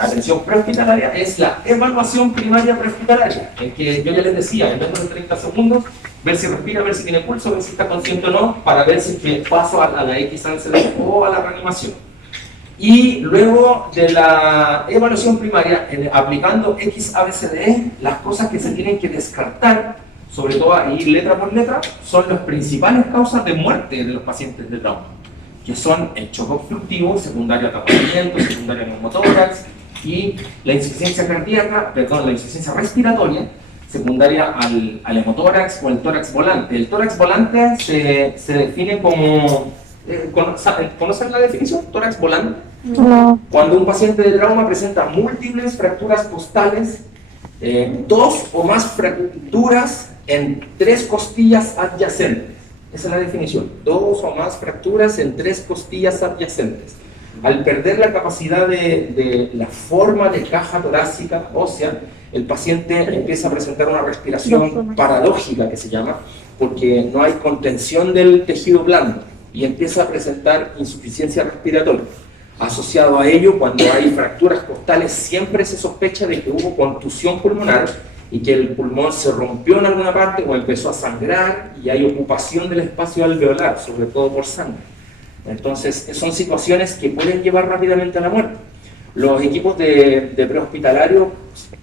atención prehospitalaria, es la evaluación primaria prehospitalaria, en que yo ya les decía, en menos de 30 segundos, ver si respira, ver si tiene pulso, ver si está consciente o no, para ver si paso a la XABCD o a la reanimación. Y luego de la evaluación primaria, aplicando XABCD, las cosas que se tienen que descartar, sobre todo ahí letra por letra, son las principales causas de muerte de los pacientes de trauma, que son el shock obstructivo, secundario a taponamiento, secundario a neumotórax, y la insuficiencia cardíaca, perdón, la insuficiencia respiratoria, secundaria al hemotórax o el tórax volante. El tórax volante se define como... ¿Conocen la definición? ¿Tórax volante? No. Cuando un paciente de trauma presenta múltiples fracturas costales, 2 o más fracturas en 3 costillas adyacentes. Esa es la definición. 2 o más fracturas en 3 costillas adyacentes. Al perder la capacidad de la forma de caja torácica ósea, el paciente empieza a presentar una respiración paradójica, que se llama, porque no hay contención del tejido blando y empieza a presentar insuficiencia respiratoria. Asociado a ello, cuando hay fracturas costales, siempre se sospecha de que hubo contusión pulmonar y que el pulmón se rompió en alguna parte o empezó a sangrar y hay ocupación del espacio alveolar, sobre todo por sangre. Entonces, son situaciones que pueden llevar rápidamente a la muerte. Los equipos de prehospitalario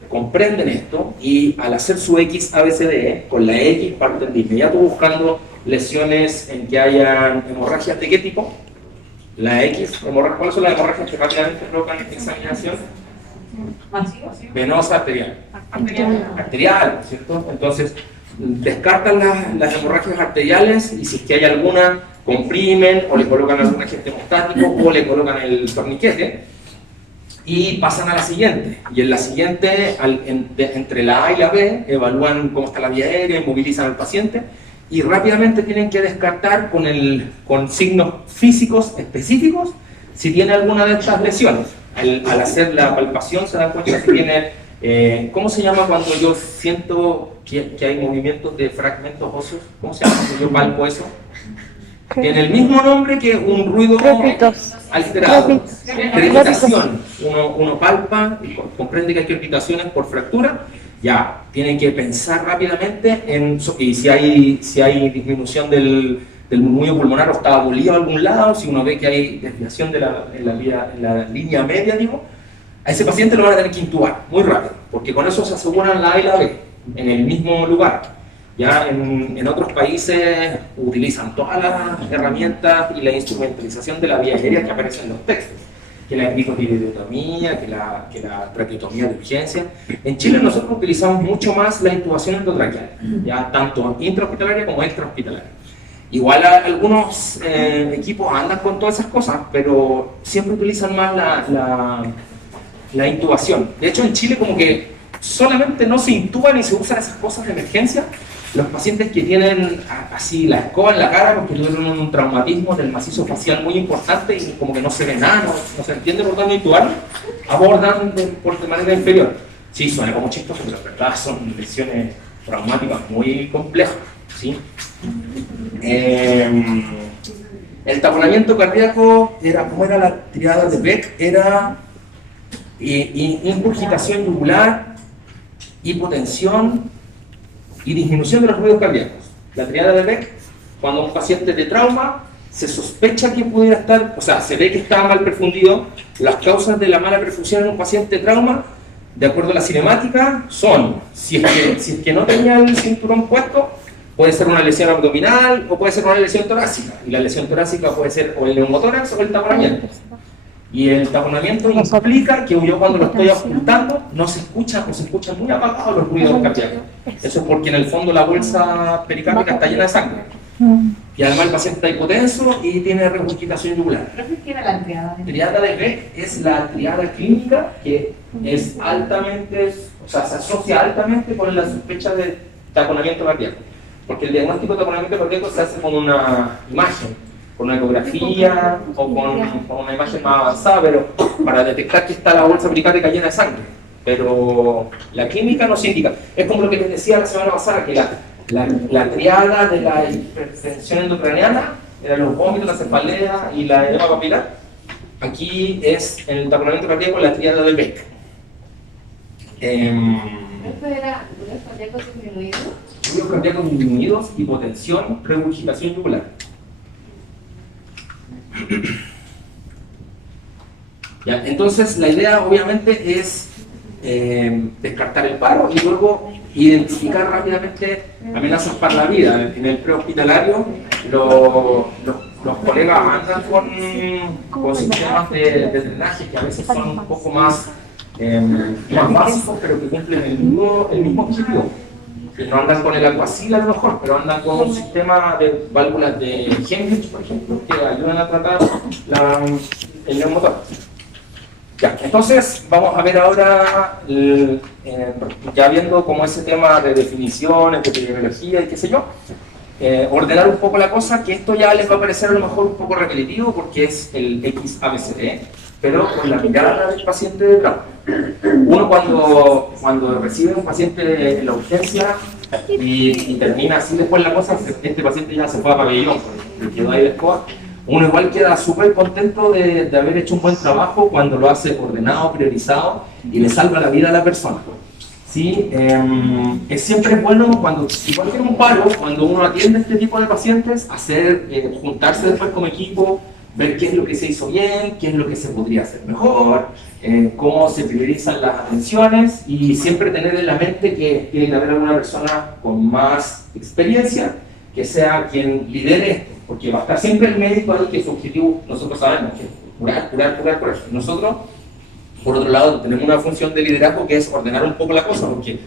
comprenden esto y al hacer su XABCD, con la X parten de inmediato buscando lesiones en que haya hemorragias. ¿De qué tipo? La X, ¿cuáles son las hemorragias que rápidamente provocan examinación? Venosa, arterial. Arterial, ¿cierto? Entonces, descartan las hemorragias arteriales y si es que hay alguna, comprimen o le colocan algún agente hemostático o le colocan el torniquete y pasan a la siguiente. Y en la siguiente, entre la A y la B, evalúan cómo está la vía aérea, inmovilizan al paciente y rápidamente tienen que descartar con signos físicos específicos si tiene alguna de estas lesiones. Al hacer la palpación se dan cuenta si tiene, ¿cómo se llama cuando yo siento que hay movimientos de fragmentos óseos? ¿Cómo se llama cuando yo palpo eso? Tiene el mismo nombre que un ruido alterado. Crepitación. Uno palpa y comprende que hay crepitaciones por fractura. Ya, tienen que pensar rápidamente y si hay disminución del murmullo pulmonar o está abolido a algún lado, si uno ve que hay desviación en la línea media, digo, a ese paciente lo van a tener que intubar muy rápido, porque con eso se aseguran la A y la B en el mismo lugar. Ya en otros países utilizan todas las herramientas y la instrumentalización de la vía aérea que aparecen en los textos, que la epicotireotomía, que la traqueotomía de urgencia. En Chile nosotros utilizamos mucho más la intubación endotraqueal, ya tanto intrahospitalaria como extrahospitalaria. Igual algunos equipos andan con todas esas cosas, pero siempre utilizan más la intubación. De hecho en Chile como que solamente no se intuban y se usan esas cosas de emergencia los pacientes que tienen así la escoba en la cara porque tuvieron un traumatismo del macizo facial muy importante y como que no se ve nada, no se entiende por dónde intubar, abordan de manera inferior. Sí, suena como chistoso, pero en verdad son lesiones traumáticas muy complejas, ¿sí? El taponamiento cardíaco era, ¿cómo era la triada de Beck? Era ingurgitación yugular, hipotensión y disminución de los ruidos cardíacos. La triada de Beck, cuando un paciente de trauma se sospecha que pudiera estar, o sea, se ve que estaba mal perfundido. Las causas de la mala perfusión en un paciente de trauma, de acuerdo a la cinemática, son, si es que no tenía el cinturón puesto, puede ser una lesión abdominal o puede ser una lesión torácica. Y la lesión torácica puede ser o el neumotórax o el taponamiento. Y el taponamiento implica que yo cuando lo estoy ocultando no se escucha o se escuchan muy apagados los ruidos cardíacos. Eso es porque en el fondo la bolsa pericárdica está llena de sangre. Y además el paciente está hipotenso y tiene regurgitación yugular. ¿Qué era la triada? La triada de Beck es la triada clínica que es altamente, o sea, se asocia altamente con la sospecha de taponamiento cardíaco. Porque el diagnóstico de taponamiento cardíaco se hace con una imagen, con una ecografía o con una imagen más avanzada, pero para detectar que está la bolsa pericárdica llena de sangre. Pero la clínica no se indica. Es como lo que les decía la semana pasada, que la triada de la hipertensión endocraniana eran los vómitos, la cefalea y la edema papilar. Aquí es en el taponamiento cardíaco la triada de Beck. ¿Esto era ruidos cardíacos disminuidos? Ruidos cardíacos disminuidos, hipotensión, regurgitación yugular. Ya, entonces la idea obviamente es descartar el paro y luego identificar rápidamente amenazas para la vida. En el prehospitalario los colegas andan con sistemas de drenaje que a veces son un poco más básicos, pero que cumplen el mismo objetivo. Que no andan con el Aquacil a lo mejor, pero andan con un sistema de válvulas de Henrich, por ejemplo, que ayudan a tratar el neumotórax. Ya, entonces vamos a ver ahora, ya viendo como ese tema de definiciones, de epidemiología y qué sé yo, ordenar un poco la cosa, que esto ya les va a parecer a lo mejor un poco repetitivo porque es el XABCD, pero con la mirada del paciente de trauma. Uno cuando recibe un paciente en la urgencia y termina así después la cosa, este paciente ya se fue a pabellón, porque quedó ahí de escoba. Uno igual queda súper contento de haber hecho un buen trabajo cuando lo hace ordenado, priorizado y le salva la vida a la persona. ¿Sí? Es siempre bueno, igual que en un paro, cuando uno atiende a este tipo de pacientes, juntarse después como equipo, ver qué es lo que se hizo bien, qué es lo que se podría hacer mejor, cómo se priorizan las atenciones y siempre tener en la mente que tiene que haber alguna persona con más experiencia que sea quien lidere esto. Porque va a estar siempre el médico ahí que su objetivo, nosotros sabemos que es curar. Nosotros, por otro lado, tenemos una función de liderazgo que es ordenar un poco la cosa, porque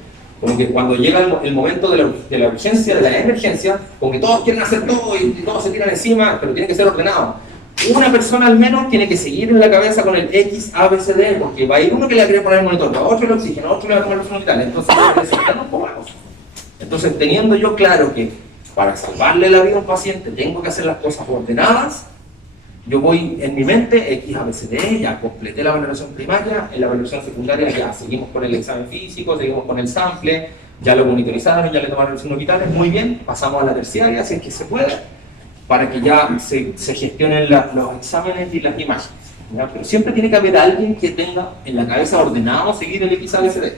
cuando llega el momento de la urgencia, de la emergencia, como que todos quieren hacer todo y todos se tiran encima, pero tiene que ser ordenado. Una persona al menos tiene que seguir en la cabeza con el X, A, B, C, D, porque va a ir uno que le quiere poner el monitor, a otro el oxígeno, a otro le va a tomar los vitales, entonces necesitamos un poco la cosa. Entonces, teniendo yo claro que para salvarle la vida a un paciente tengo que hacer las cosas ordenadas, yo voy en mi mente X, A, B, C, D, ya completé la valoración primaria, en la valoración secundaria ya seguimos con el examen físico, seguimos con el sample, ya lo monitorizaron, ya le tomaron los signos vitales, muy bien, pasamos a la terciaria si es que se puede, para que ya se gestionen los exámenes y las imágenes. ¿Ya? Pero siempre tiene que haber alguien que tenga en la cabeza ordenado seguir el X, A, B, C, D.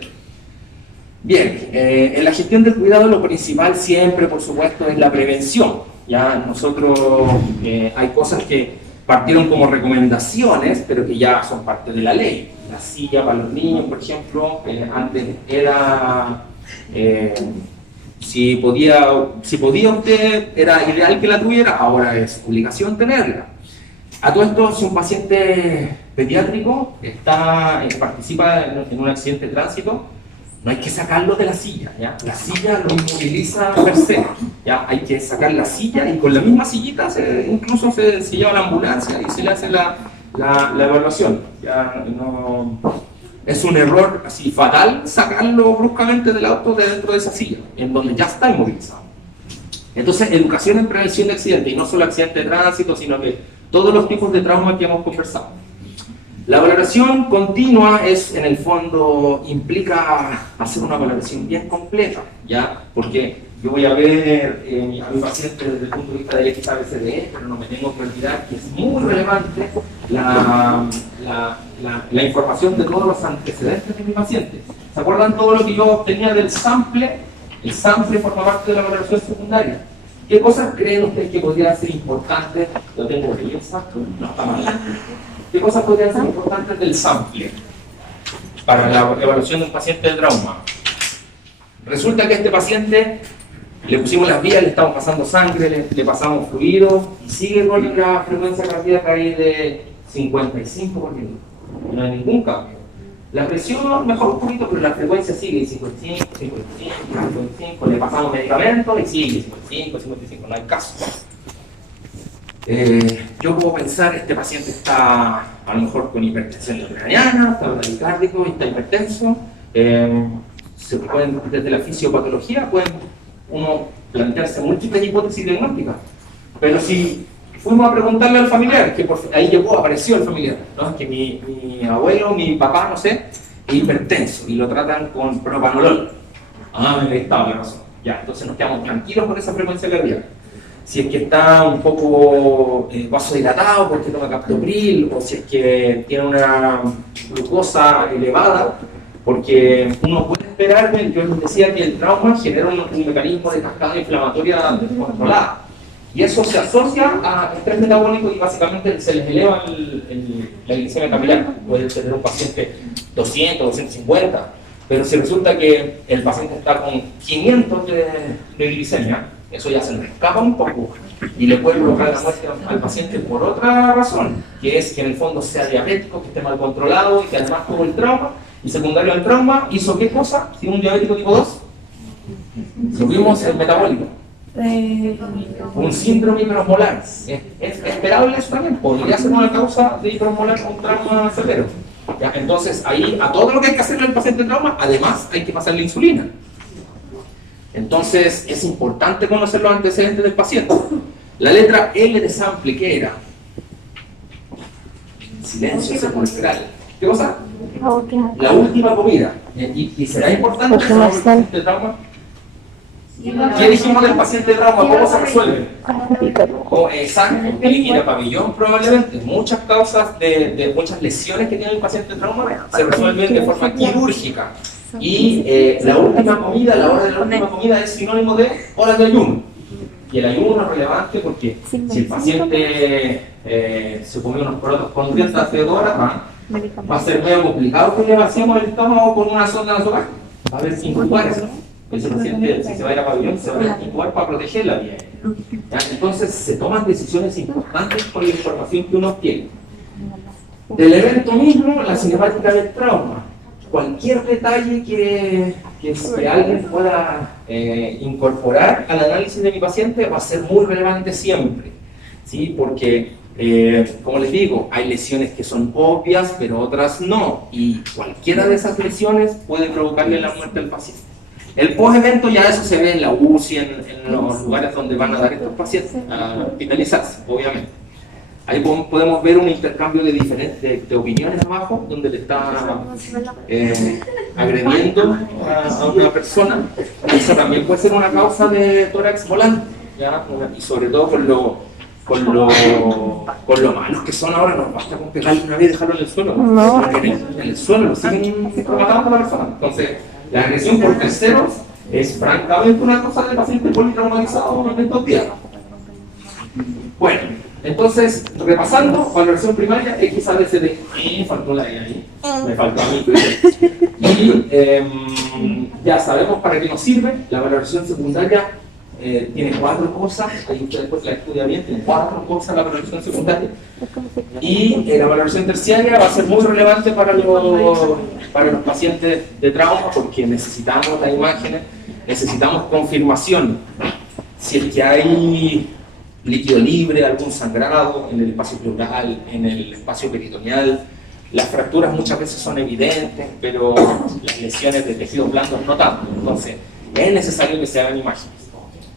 Bien, en la gestión del cuidado lo principal siempre, por supuesto, es la prevención. Ya nosotros hay cosas que partieron como recomendaciones, pero que ya son parte de la ley. La silla para los niños, por ejemplo, antes era, si podía usted, era ideal que la tuviera, ahora es obligación tenerla. A todo esto, si un paciente pediátrico participa en un accidente de tránsito, no hay que sacarlo de la silla, ¿ya? La silla lo inmoviliza per se, ¿ya? Hay que sacar la silla y con la misma sillita incluso se lleva a la ambulancia y se le hace la evaluación. ¿Ya? No, es un error así fatal sacarlo bruscamente del auto de dentro de esa silla, en donde ya está inmovilizado. Entonces, educación en prevención de accidentes, y no solo accidentes de tránsito, sino que todos los tipos de traumas que hemos conversado. La valoración continua es, en el fondo, implica hacer una valoración bien completa, ¿ya? Porque yo voy a ver a mi paciente desde el punto de vista del XABCD, pero no me tengo que olvidar que es muy relevante la información de todos los antecedentes de mi paciente. ¿Se acuerdan todo lo que yo obtenía del sample? El sample forma parte de la valoración secundaria. ¿Qué cosas creen ustedes que podrían ser importantes? Lo tengo bien exacto, no está mal. ¿Qué cosas podrían ser importantes del sample para la evaluación de un paciente de trauma? Resulta que a este paciente le pusimos las vías, le estamos pasando sangre, le pasamos fluido y sigue con la frecuencia cardíaca ahí de 55 por minuto. No hay ningún cambio. La presión mejora un poquito, pero la frecuencia sigue 55, 55, 55. Le pasamos medicamentos y sigue 55, 55. No hay caso. Yo puedo pensar, este paciente está a lo mejor con hipertensión intracraniana, está bradicárdico, está hipertenso. Se pueden, desde la fisiopatología, pueden uno plantearse múltiples hipótesis diagnósticas. Pero si fuimos a preguntarle al familiar, que ahí llegó, apareció el familiar, ¿no? Es que mi abuelo, mi papá, no sé, es hipertenso y lo tratan con propanolol. Ah, ahí estaba la razón. Ya, entonces nos quedamos tranquilos con esa frecuencia cardíaca. Si es que está un poco vasodilatado porque toma captopril, o si es que tiene una glucosa elevada, porque uno puede esperar, yo les decía que el trauma genera un mecanismo de cascada inflamatoria descontrolada. Y eso se asocia a estrés metabólico y básicamente se les eleva la glicemia capilar. Puede tener un paciente 200, 250, pero si resulta que el paciente está con 500 de glicemia, eso ya se nos escapa un poco y le puede provocar la muerte al paciente por otra razón, que es que en el fondo sea diabético, que esté mal controlado y que además tuvo el trauma, y secundario al trauma, ¿hizo qué cosa? Si un diabético tipo 2, subimos el metabólico. Un síndrome hiperosmolar. ¿Es esperable eso también? Podría ser una causa de hiperosmolar con trauma severo. ¿Ya? Entonces, ahí a todo lo que hay que hacerle al paciente de trauma, además hay que pasarle insulina. Entonces, es importante conocer los antecedentes del paciente. La letra L de sample, ¿qué era? Silencio sepulcral. ¿Qué cosa? La última comida. ¿Y será importante el paciente de trauma? ¿Qué dijimos del paciente de trauma? ¿Cómo se resuelve? Exacto, elimina pabellón probablemente. Muchas causas de muchas lesiones que tiene el paciente de trauma se resuelven de forma quirúrgica. Y la última comida, la hora de la última comida es sinónimo de horas de ayuno. Y el ayuno es relevante porque si el paciente se comió unos porotos con dientes hace 2 horas, va a ser medio complicado que le vaciemos el estómago con una sonda nasogástrica. Va a haber 5 lugares, ¿no? Ese paciente, si se va a ir a pabellón, se va a intubar para proteger la vía. Entonces, se toman decisiones importantes con la información que uno obtiene. Del evento mismo, la cinemática del trauma. Cualquier detalle que alguien pueda incorporar al análisis de mi paciente va a ser muy relevante siempre. ¿Sí? Porque, como les digo, hay lesiones que son obvias, pero otras no. Y cualquiera de esas lesiones puede provocarle la muerte al paciente. El post-evento ya eso se ve en la UCI, en los lugares donde van a dar estos pacientes, a hospitalizarse, obviamente. Ahí podemos ver un intercambio de opiniones abajo, donde le está agrediendo a una persona. Eso también puede ser una causa de tórax volante, ¿ya? Y sobre todo con lo malos que son ahora, nos basta con pegarle una vez y dejarlo en el suelo. No. En el suelo lo siguen matando a la persona. Entonces, la agresión por terceros es francamente una cosa de paciente politraumatizado en estos días. Bueno, entonces, repasando, valoración primaria, XABCD. Me faltó la E ahí, me faltó a mí. Y ya sabemos para qué nos sirve. La valoración secundaria tiene 4 cosas, ahí usted después la estudia bien, tiene 4 cosas la valoración secundaria. Y la valoración terciaria va a ser muy relevante para los pacientes de trauma porque necesitamos las imágenes, necesitamos confirmación. Si es que hay líquido libre, algún sangrado en el espacio pleural, en el espacio peritoneal, las fracturas muchas veces son evidentes, pero las lesiones de tejidos blandos no tanto. Entonces, es necesario que se hagan imágenes.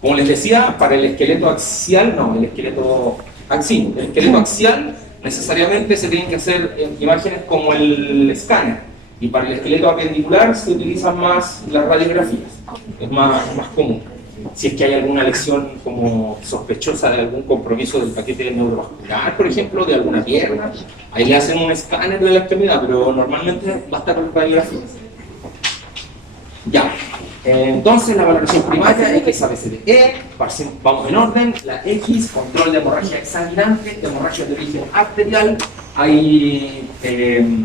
Como les decía, para el esqueleto axial, no, el esqueleto axial necesariamente se tienen que hacer imágenes como el escáner. Y para el esqueleto apendicular se utilizan más las radiografías, es más común. si es que hay alguna lesión como sospechosa de algún compromiso del paquete neurovascular, por ejemplo, de alguna pierna, ahí le hacen un escáner de la extremidad, pero normalmente va a estar en radiografía. Ya, entonces la valoración primaria, X, A, B, C, D, E, vamos en orden, la X, control de hemorragia exsanguinante, de hemorragia de origen arterial, hay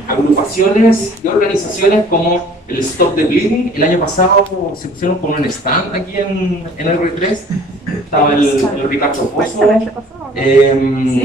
agrupaciones y organizaciones como el Stop the Bleeding. El año pasado se pusieron con un stand aquí en el R3, estaba el Ricardo Pozo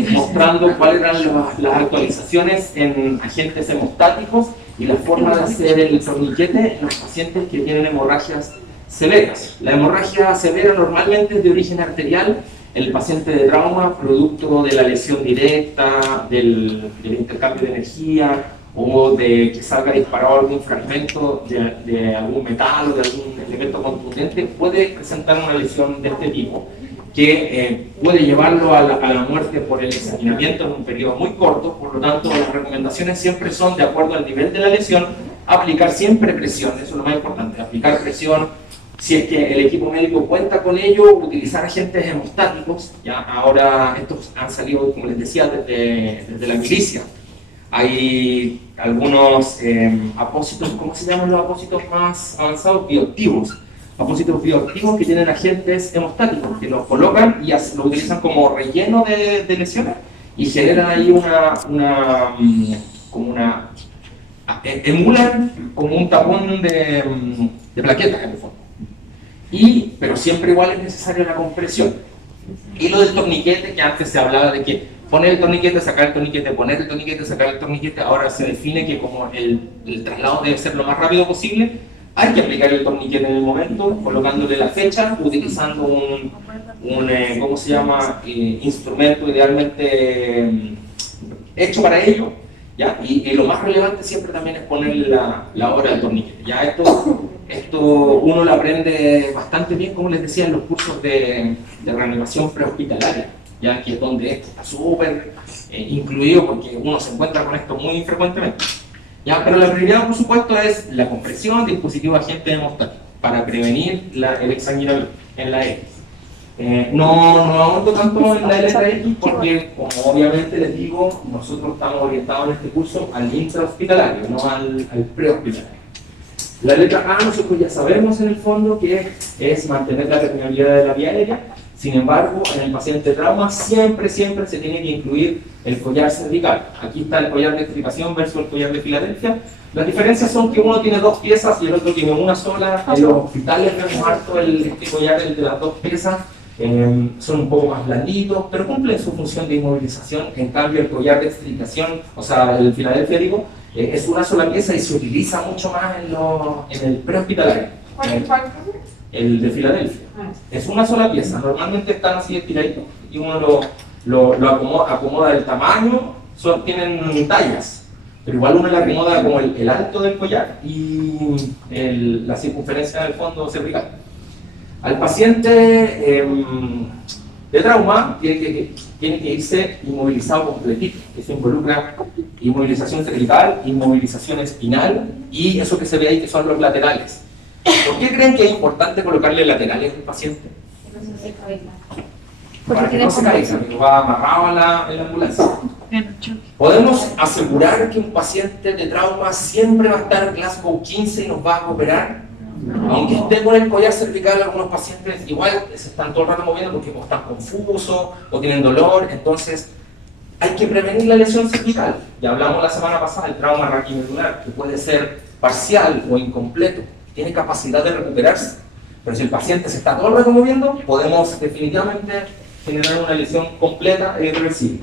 mostrando cuáles eran las actualizaciones en agentes hemostáticos y la forma de hacer el torniquete en los pacientes que tienen hemorragias severas. La hemorragia severa normalmente es de origen arterial. El paciente de trauma, producto de la lesión directa, del intercambio de energía o de que salga disparado algún fragmento de algún metal o de algún elemento contundente, puede presentar una lesión de este tipo que puede llevarlo a la muerte por el ensanguinamiento en un periodo muy corto. Por lo tanto, las recomendaciones siempre son, de acuerdo al nivel de la lesión, aplicar siempre presión. Eso es lo más importante, aplicar presión. Si es que el equipo médico cuenta con ello, utilizar agentes hemostáticos. Ya ahora estos han salido, como les decía, desde la milicia. Hay algunos apósitos, ¿cómo se llaman los apósitos más avanzados? Bioactivos. Apósitos bioactivos que tienen agentes hemostáticos, que los colocan y lo utilizan como relleno de lesiones y generan ahí emulan como un tapón de plaquetas en el fondo. Pero siempre igual es necesaria la compresión. Y lo del torniquete, que antes se hablaba de que poner el torniquete, sacar el torniquete, poner el torniquete, sacar el torniquete, ahora se define que como el traslado debe ser lo más rápido posible, hay que aplicar el torniquete en el momento, colocándole la fecha, utilizando un ¿cómo se llama? Instrumento idealmente hecho para ello, ¿ya? Y lo más relevante siempre también es ponerle la hora del torniquete. Ya esto uno lo aprende bastante bien, como les decía, en los cursos de reanimación prehospitalaria, ya que es donde esto está súper incluido, porque uno se encuentra con esto muy frecuentemente. Ya, pero la prioridad, por supuesto, es la compresión, dispositivo agente hemostático, para prevenir el exsanguinamiento en la X. No abordo tanto en la letra X porque, como obviamente les digo, nosotros estamos orientados en este curso al intrahospitalario, no al prehospitalario. La letra A nosotros ya sabemos en el fondo que es mantener la permeabilidad de la vía aérea. Sin embargo, en el paciente de trauma siempre se tiene que incluir el collar cervical. Aquí está el collar de extricación versus el collar de Filadelfia. Las diferencias son que uno tiene dos piezas y el otro tiene una sola. En los hospitales vemos harto este collar, el de las dos piezas. Son un poco más blanditos, pero cumplen su función de inmovilización. En cambio, el collar de extricación, o sea, el Filadelfia, digo, es una sola pieza y se utiliza mucho más en el prehospitalario. El de Filadelfia. Es una sola pieza, normalmente están así estiraditos y uno lo acomoda el tamaño, tienen tallas, pero igual uno le acomoda como el alto del collar y la circunferencia del fondo cervical. Al paciente de trauma tiene que irse inmovilizado completito. Eso involucra inmovilización cervical, inmovilización espinal y eso que se ve ahí que son los laterales. ¿Por qué creen que es importante colocarle laterales al paciente? Para que no se caiga, porque va amarrado en la ambulancia. ¿Podemos asegurar que un paciente de trauma siempre va a estar en Glasgow 15 y nos va a operar? Aunque esté con el collar cervical, algunos pacientes igual se están todo el rato moviendo porque o están confusos o tienen dolor. Entonces hay que prevenir la lesión cervical. Ya hablamos la semana pasada del trauma raquimedular, que puede ser parcial o incompleto, tiene capacidad de recuperarse, pero si el paciente se está todo el rato moviendo, podemos definitivamente generar una lesión completa e irreversible.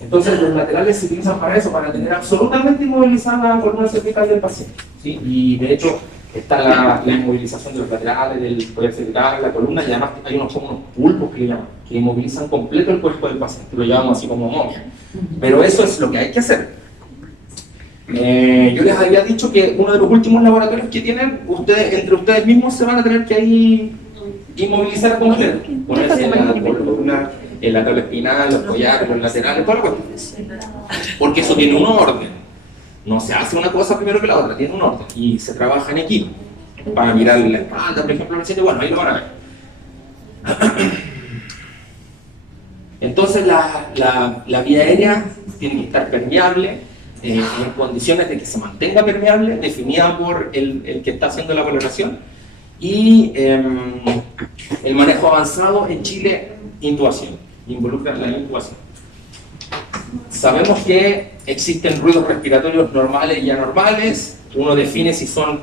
Entonces los laterales se utilizan para eso, para tener absolutamente inmovilizada la columna cervical del paciente, ¿sí? Y de hecho está la inmovilización de los laterales, del collar cervical, la columna, y además hay unos pulpos que le llaman, que inmovilizan completo el cuerpo del paciente, lo llamamos así como momia. Pero eso es lo que hay que hacer. Yo les había dicho que uno de los últimos laboratorios que tienen, entre ustedes mismos se van a tener que ahí inmovilizar completo, ponerse en la columna, en la tabla espinal, los collares, los laterales, todo lo que porque eso tiene un orden. No se hace una cosa primero que la otra, tiene un orden y se trabaja en equipo para mirar la espalda, por ejemplo, bueno, ahí lo van a ver. Entonces la vía aérea tiene que estar permeable, en condiciones de que se mantenga permeable, definida por el que está haciendo la valoración, y el manejo avanzado en Chile, intubación, involucra la intubación. Sabemos que existen ruidos respiratorios normales y anormales, uno define si son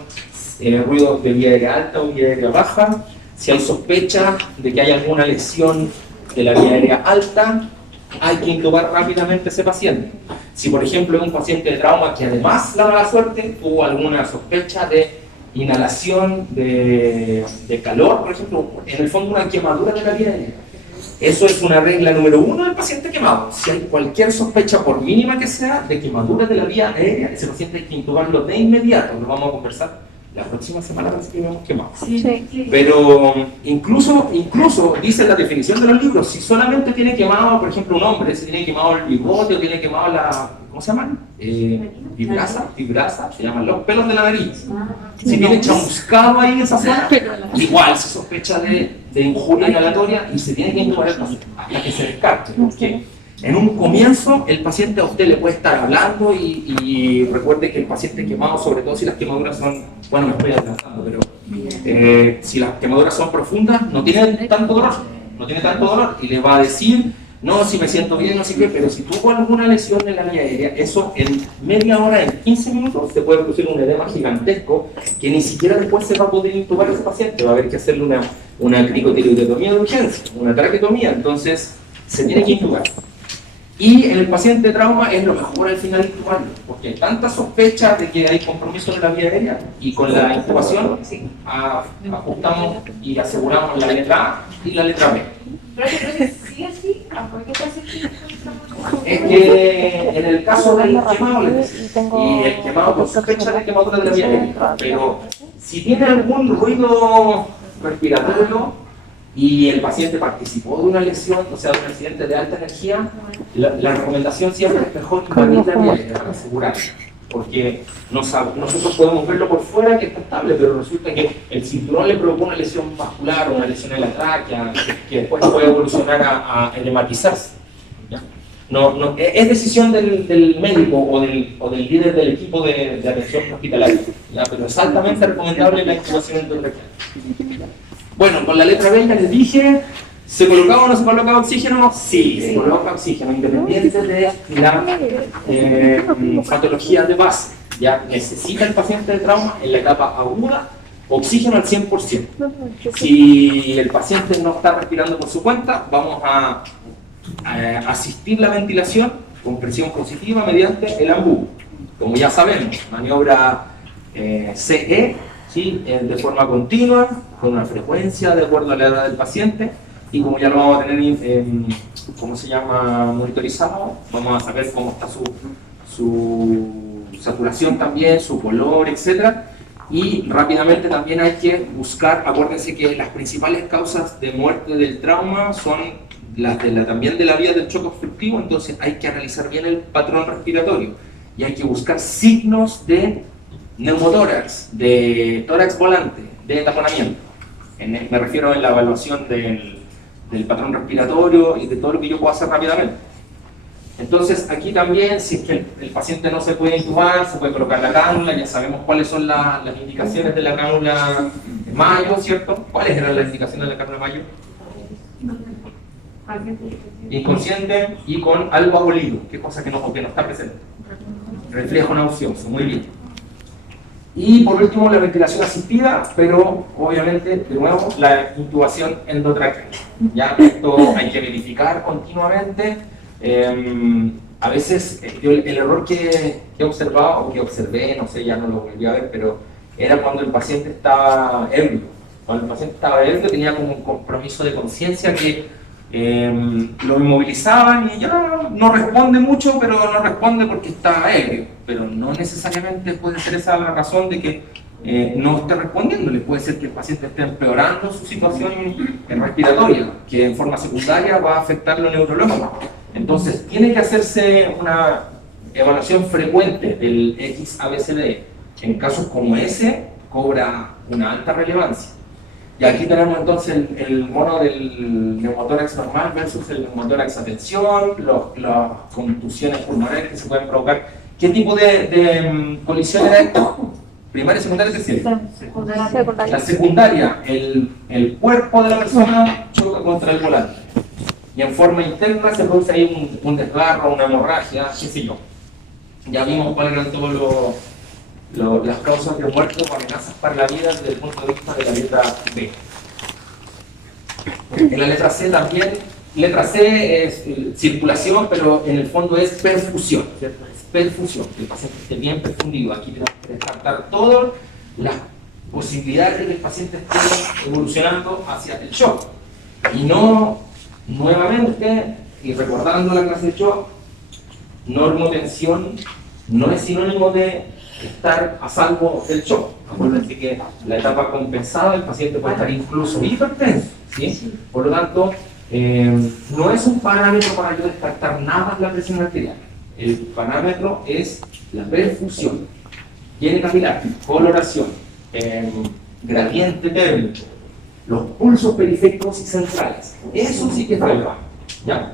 ruidos de vía aérea alta o vía aérea baja, si hay sospecha de que hay alguna lesión de la vía aérea alta, hay que intubar rápidamente a ese paciente. Si por ejemplo es un paciente de trauma que además la mala suerte tuvo alguna sospecha de inhalación de calor, por ejemplo, en el fondo una quemadura de la vía aérea, eso es una regla número 1 del paciente quemado. Si hay cualquier sospecha, por mínima que sea, de quemadura de la vía aérea, ese paciente hay que intubarlo de inmediato. Lo vamos a conversar la próxima semana, parece que vemos quemado. Sí. Pero incluso dice la definición de los libros, si solamente tiene quemado, por ejemplo, un hombre, si tiene quemado el bigote o tiene quemado la, ¿cómo se llaman? Vibrasa, se llaman los pelos de la nariz. Si tiene chamuscado ahí en esa zona, igual se sospecha de injuria inhalatoria y se tiene que intubar el paciente hasta que se descarte. Porque en un comienzo el paciente a usted le puede estar hablando y recuerde que el paciente quemado, sobre todo si las quemaduras son, bueno, me estoy adelantando, pero si las quemaduras son profundas, no tiene tanto dolor y le va a decir, no, si me siento bien, no sé qué, pero si tuvo alguna lesión en la vía aérea, eso en media hora, en 15 minutos, se puede producir un edema gigantesco que ni siquiera después se va a poder intubar a ese paciente, va a haber que hacerle una cricotiroidectomía de urgencia, una traquetomía, entonces se tiene que intubar. Y en el paciente de trauma es lo mejor al final intubarlo, porque hay tanta sospecha de que hay compromiso de la vía aérea y con la intubación ajustamos y aseguramos la letra A y la letra B. Pero sí, así, ¿por qué paciente? Es que en el caso del quemado, y el quemado con sospecha de quemadura de la vía aérea, pero si tiene algún ruido respiratorio y el paciente participó de una lesión, o sea, de un accidente de alta energía, la recomendación siempre es mejor invadir la vía aérea para asegurar, porque nosotros podemos verlo por fuera que está estable, pero resulta que el cinturón le provocó una lesión vascular o una lesión en la tráquea que después puede evolucionar a edematizarse. ¿Ya? No, es decisión del médico o del líder del equipo de atención hospitalaria, ¿ya? Pero es altamente recomendable la intubación endorrectal. Bueno, con la letra B ya les dije, ¿se colocaba o no se colocaba oxígeno? Sí, se coloca oxígeno, independiente de la patología de base. Ya necesita el paciente de trauma en la etapa aguda oxígeno al 100%. Si el paciente no está respirando por su cuenta, vamos a asistir la ventilación con presión positiva mediante el AMBU. Como ya sabemos, maniobra CE, ¿sí? De forma continua, con una frecuencia de acuerdo a la edad del paciente, y como ya lo vamos a tener ¿cómo se llama? Monitorizado, vamos a saber cómo está su saturación también, su color, etc. Y rápidamente también hay que buscar, acuérdense que las principales causas de muerte del trauma son las también de la vía del choque obstructivo, entonces hay que analizar bien el patrón respiratorio y hay que buscar signos de neumotórax, de tórax volante, de taponamiento. Me refiero en la evaluación del patrón respiratorio y de todo lo que yo puedo hacer rápidamente. Entonces aquí también, si es que el paciente no se puede intubar, se puede colocar la cánula, ya sabemos cuáles son las indicaciones de la cánula Mayo, ¿cierto? ¿Cuáles eran las indicaciones de la cánula Mayo? Inconsciente y con algo abolido, ¿qué cosa que no está presente? Reflejo nauseoso, muy bien. Y por último la ventilación asistida, pero obviamente, de nuevo, la intubación endotraqueal. Ya esto hay que verificar continuamente. A veces el error que he observado, o que observé, no sé, ya no lo volví a ver, pero era cuando el paciente estaba ebrio. Cuando el paciente estaba ebrio tenía como un compromiso de conciencia que lo inmovilizaban y ya no responde mucho, pero no responde porque está ebrio. Pero no necesariamente puede ser esa la razón de que no esté respondiendo. Le puede ser que el paciente esté empeorando su situación respiratoria, que en forma secundaria va a afectar lo neurológico. Entonces tiene que hacerse una evaluación frecuente del XABCD. En casos como ese cobra una alta relevancia. Y aquí tenemos entonces el mono del neumotórax normal versus el neumotórax a tensión, las contusiones pulmonares que se pueden provocar. ¿Qué tipo de colisión era esto? ¿Primaria, secundaria, terciaria? Secundaria. La secundaria, el cuerpo de la persona choca contra el volante. Y en forma interna se produce ahí un desgarro, una hemorragia, qué sé yo. Ya vimos cuáles eran todas las causas de muerte o amenazas para la vida desde el punto de vista de la letra B. En la letra C también, letra C es circulación, pero en el fondo es perfusión, ¿cierto? Es perfusión, que el paciente esté bien perfundido. Aquí tenemos que descartar todas las posibilidades de que el paciente esté evolucionando hacia el shock. Y no, nuevamente, y recordando la clase de shock, normotensión no es sinónimo de estar a salvo del shock. Acuérdense que la etapa compensada el paciente puede estar incluso hipertenso, ¿sí? Por lo tanto, no es un parámetro para yo descartar nada la presión arterial. El parámetro es la perfusión, higiene capilar, coloración, gradiente térmico, los pulsos periféricos y centrales. Eso sí que es relevante, ¿ya?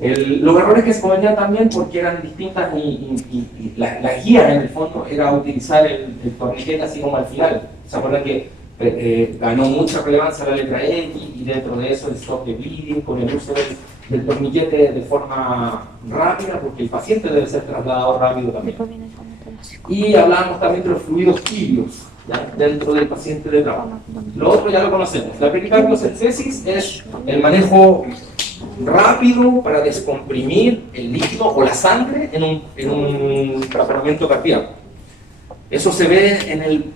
Los errores que se cometían también porque eran distintas y la guía en el fondo era utilizar el torniquete así como al final. ¿Se acuerdan que ganó mucha relevancia la letra X y dentro de eso el stop de bleeding con el uso del torniquete de forma rápida porque el paciente debe ser trasladado rápido también? Y hablábamos también de los fluidos tibios, ¿ya? Dentro del paciente de trauma. Lo otro ya lo conocemos. La pericardiocentesis es el manejo rápido para descomprimir el líquido o la sangre en un tratamiento cardíaco. Eso se ve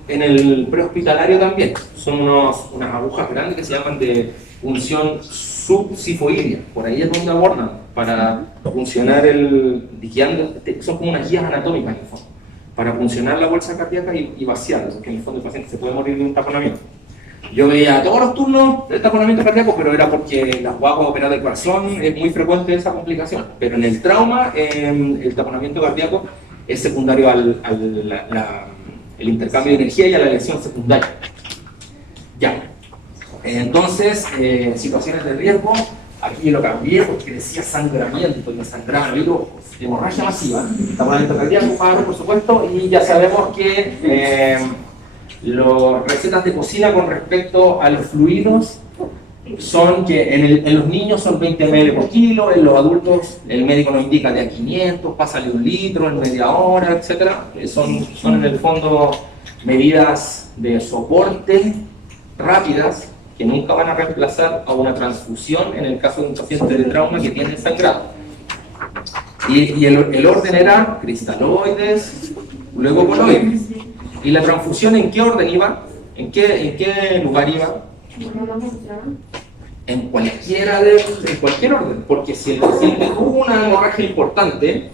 en el prehospitalario también. Son unas agujas grandes que se llaman de punción subsifoidea. Por ahí es donde abordan para funcionar son como unas guías anatómicas en el fondo, para funcionar la bolsa cardíaca y vaciarla, porque en el fondo el paciente se puede morir de un taponamiento. Yo veía todos los turnos del taponamiento cardíaco, pero era porque las guaguas operadas del corazón es muy frecuente esa complicación. Pero en el trauma, el taponamiento cardíaco es secundario al el intercambio de energía y a la lesión secundaria. Ya. Entonces, situaciones de riesgo, aquí lo cambié porque decía sangramiento, y me sangraba, digo, hemorragia masiva, taponamiento cardíaco, paro, por supuesto, y ya sabemos que las recetas de cocina con respecto a los fluidos son que en los niños son 20 ml por kilo, en los adultos el médico nos indica de a 500, pásale 1 litro en media hora, etc. Son en el fondo medidas de soporte rápidas que nunca van a reemplazar a una transfusión en el caso de un paciente de trauma que tiene sangrado. Y el orden era cristaloides, luego coloides. ¿Y la transfusión en qué orden iba? ¿En qué lugar iba? En cualquier orden, porque si el paciente tuvo una hemorragia importante,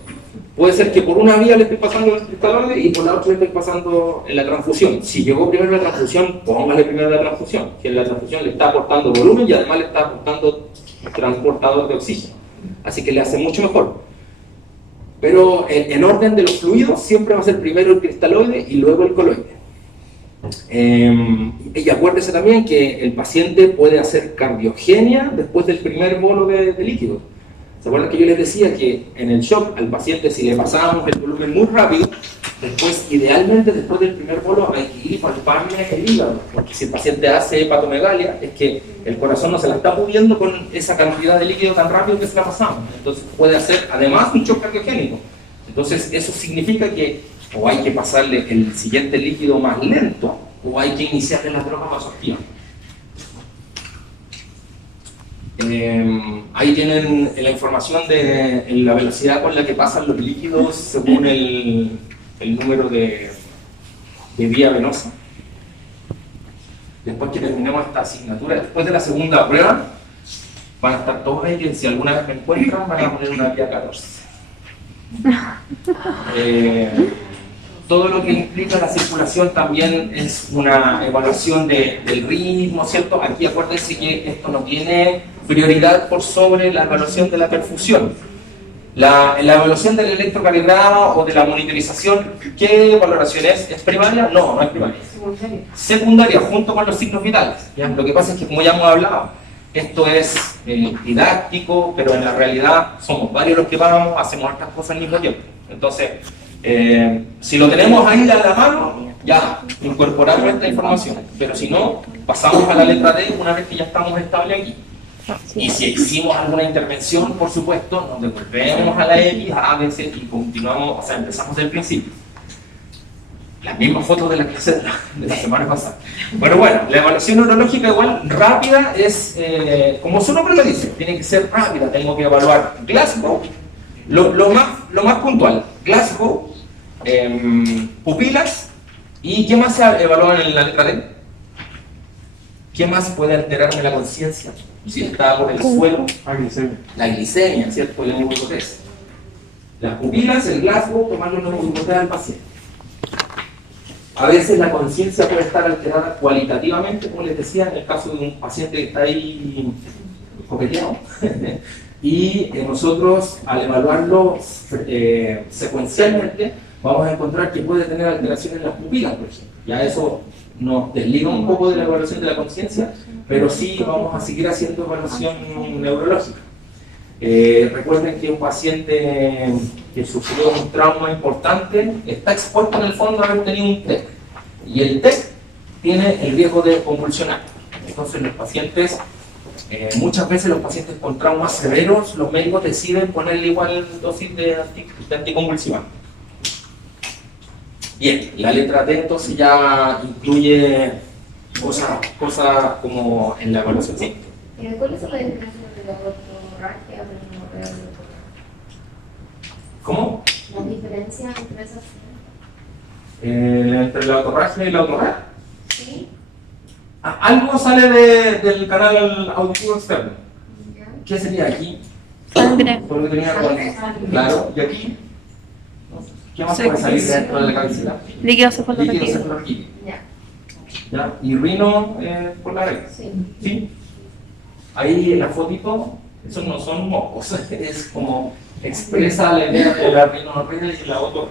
puede ser que por una vía le esté pasando el cristaloide y por la otra le esté pasando en la transfusión. Si llegó primero la transfusión, póngale primero la transfusión, que la transfusión le está aportando volumen y además le está aportando transportador de oxígeno, así que le hace mucho mejor. Pero en orden de los fluidos siempre va a ser primero el cristaloide y luego el coloide. Y acuérdese también que el paciente puede hacer cardiogenia después del primer bolo de líquido. ¿Se acuerdan que yo les decía que en el shock al paciente, si le pasábamos el volumen muy rápido, después idealmente después del primer bolo hay que ir y palparle el hígado? Porque si el paciente hace hepatomegalia es que el corazón no se la está pudiendo con esa cantidad de líquido tan rápido que se la pasamos. Entonces puede hacer además un shock cardiogénico. Entonces eso significa que o hay que pasarle el siguiente líquido más lento, o hay que iniciarle la droga vasoactiva. Ahí tienen la información de la velocidad con la que pasan los líquidos según el número de vía venosa. Después que terminemos esta asignatura, después de la segunda prueba, van a estar todos ahí que si alguna vez me encuentran van a poner una vía 14. Todo lo que implica la circulación también es una evaluación del ritmo, ¿cierto? Aquí acuérdense que esto no tiene prioridad por sobre la evaluación de la perfusión. La evaluación del electrocardiograma o de la monitorización, ¿qué valoración es? ¿Es primaria? No, no es primaria. secundaria junto con los signos vitales. ¿Ya? Lo que pasa es que, como ya hemos hablado, esto es didáctico, pero en la realidad somos varios los que vamos, hacemos estas cosas al mismo tiempo. Entonces, si lo tenemos ahí a la mano, ya incorporamos esta información, pero si no, pasamos a la letra D una vez que ya estamos estables aquí. Y si hicimos alguna intervención, por supuesto, nos devolvemos a la X, a veces, y continuamos, o sea, empezamos del principio. Las mismas fotos de la clase de la semana pasada. Pero bueno, la evaluación neurológica igual rápida es, como su nombre lo dice, tiene que ser rápida. Tengo que evaluar Glasgow, lo más puntual, Glasgow, pupilas, y ¿qué más se evalúa en la letra D? ¿Qué más puede alterarme la conciencia? Si está por el suelo, la glicemia, ¿cierto? El hemoglucotés. Las pupilas, el Glasgow, tomando el hemoglucotés al paciente. A veces la conciencia puede estar alterada cualitativamente, como les decía, en el caso de un paciente que está ahí coqueteado. Y nosotros, al evaluarlo secuencialmente, vamos a encontrar que puede tener alteraciones en las pupilas, por ejemplo. Ya eso nos desliga un poco de la evaluación de la conciencia, pero sí vamos a seguir haciendo evaluación neurológica. Recuerden que un paciente que sufrió un trauma importante está expuesto en el fondo a haber tenido un TEC, y el TEC tiene el riesgo de convulsionar. Entonces los pacientes, muchas veces los pacientes con traumas severos, los médicos deciden ponerle igual dosis de anticonvulsivante. Bien, la letra D entonces ya incluye cosas como en la evaluación. ¿Sí? ¿Cuál es la diferencia entre la ortorragia y la ¿Cómo? La diferencia entre esas entre la otorragia y la otorragia. Sí. Algo sale del canal auditivo externo. ¿Qué sería aquí? Sangre. Por lo que tenía claro, y aquí. ¿Qué más puede salir dentro de la cabecita? Líquido Líquido cefalorraquídeo. cefalorraquídeo. Ya. ¿Ya? Y rino por la red. Sí. ¿Sí? Ahí en la fotito, esos no son mocos, es como expresa la idea de la rinorrea y la otra.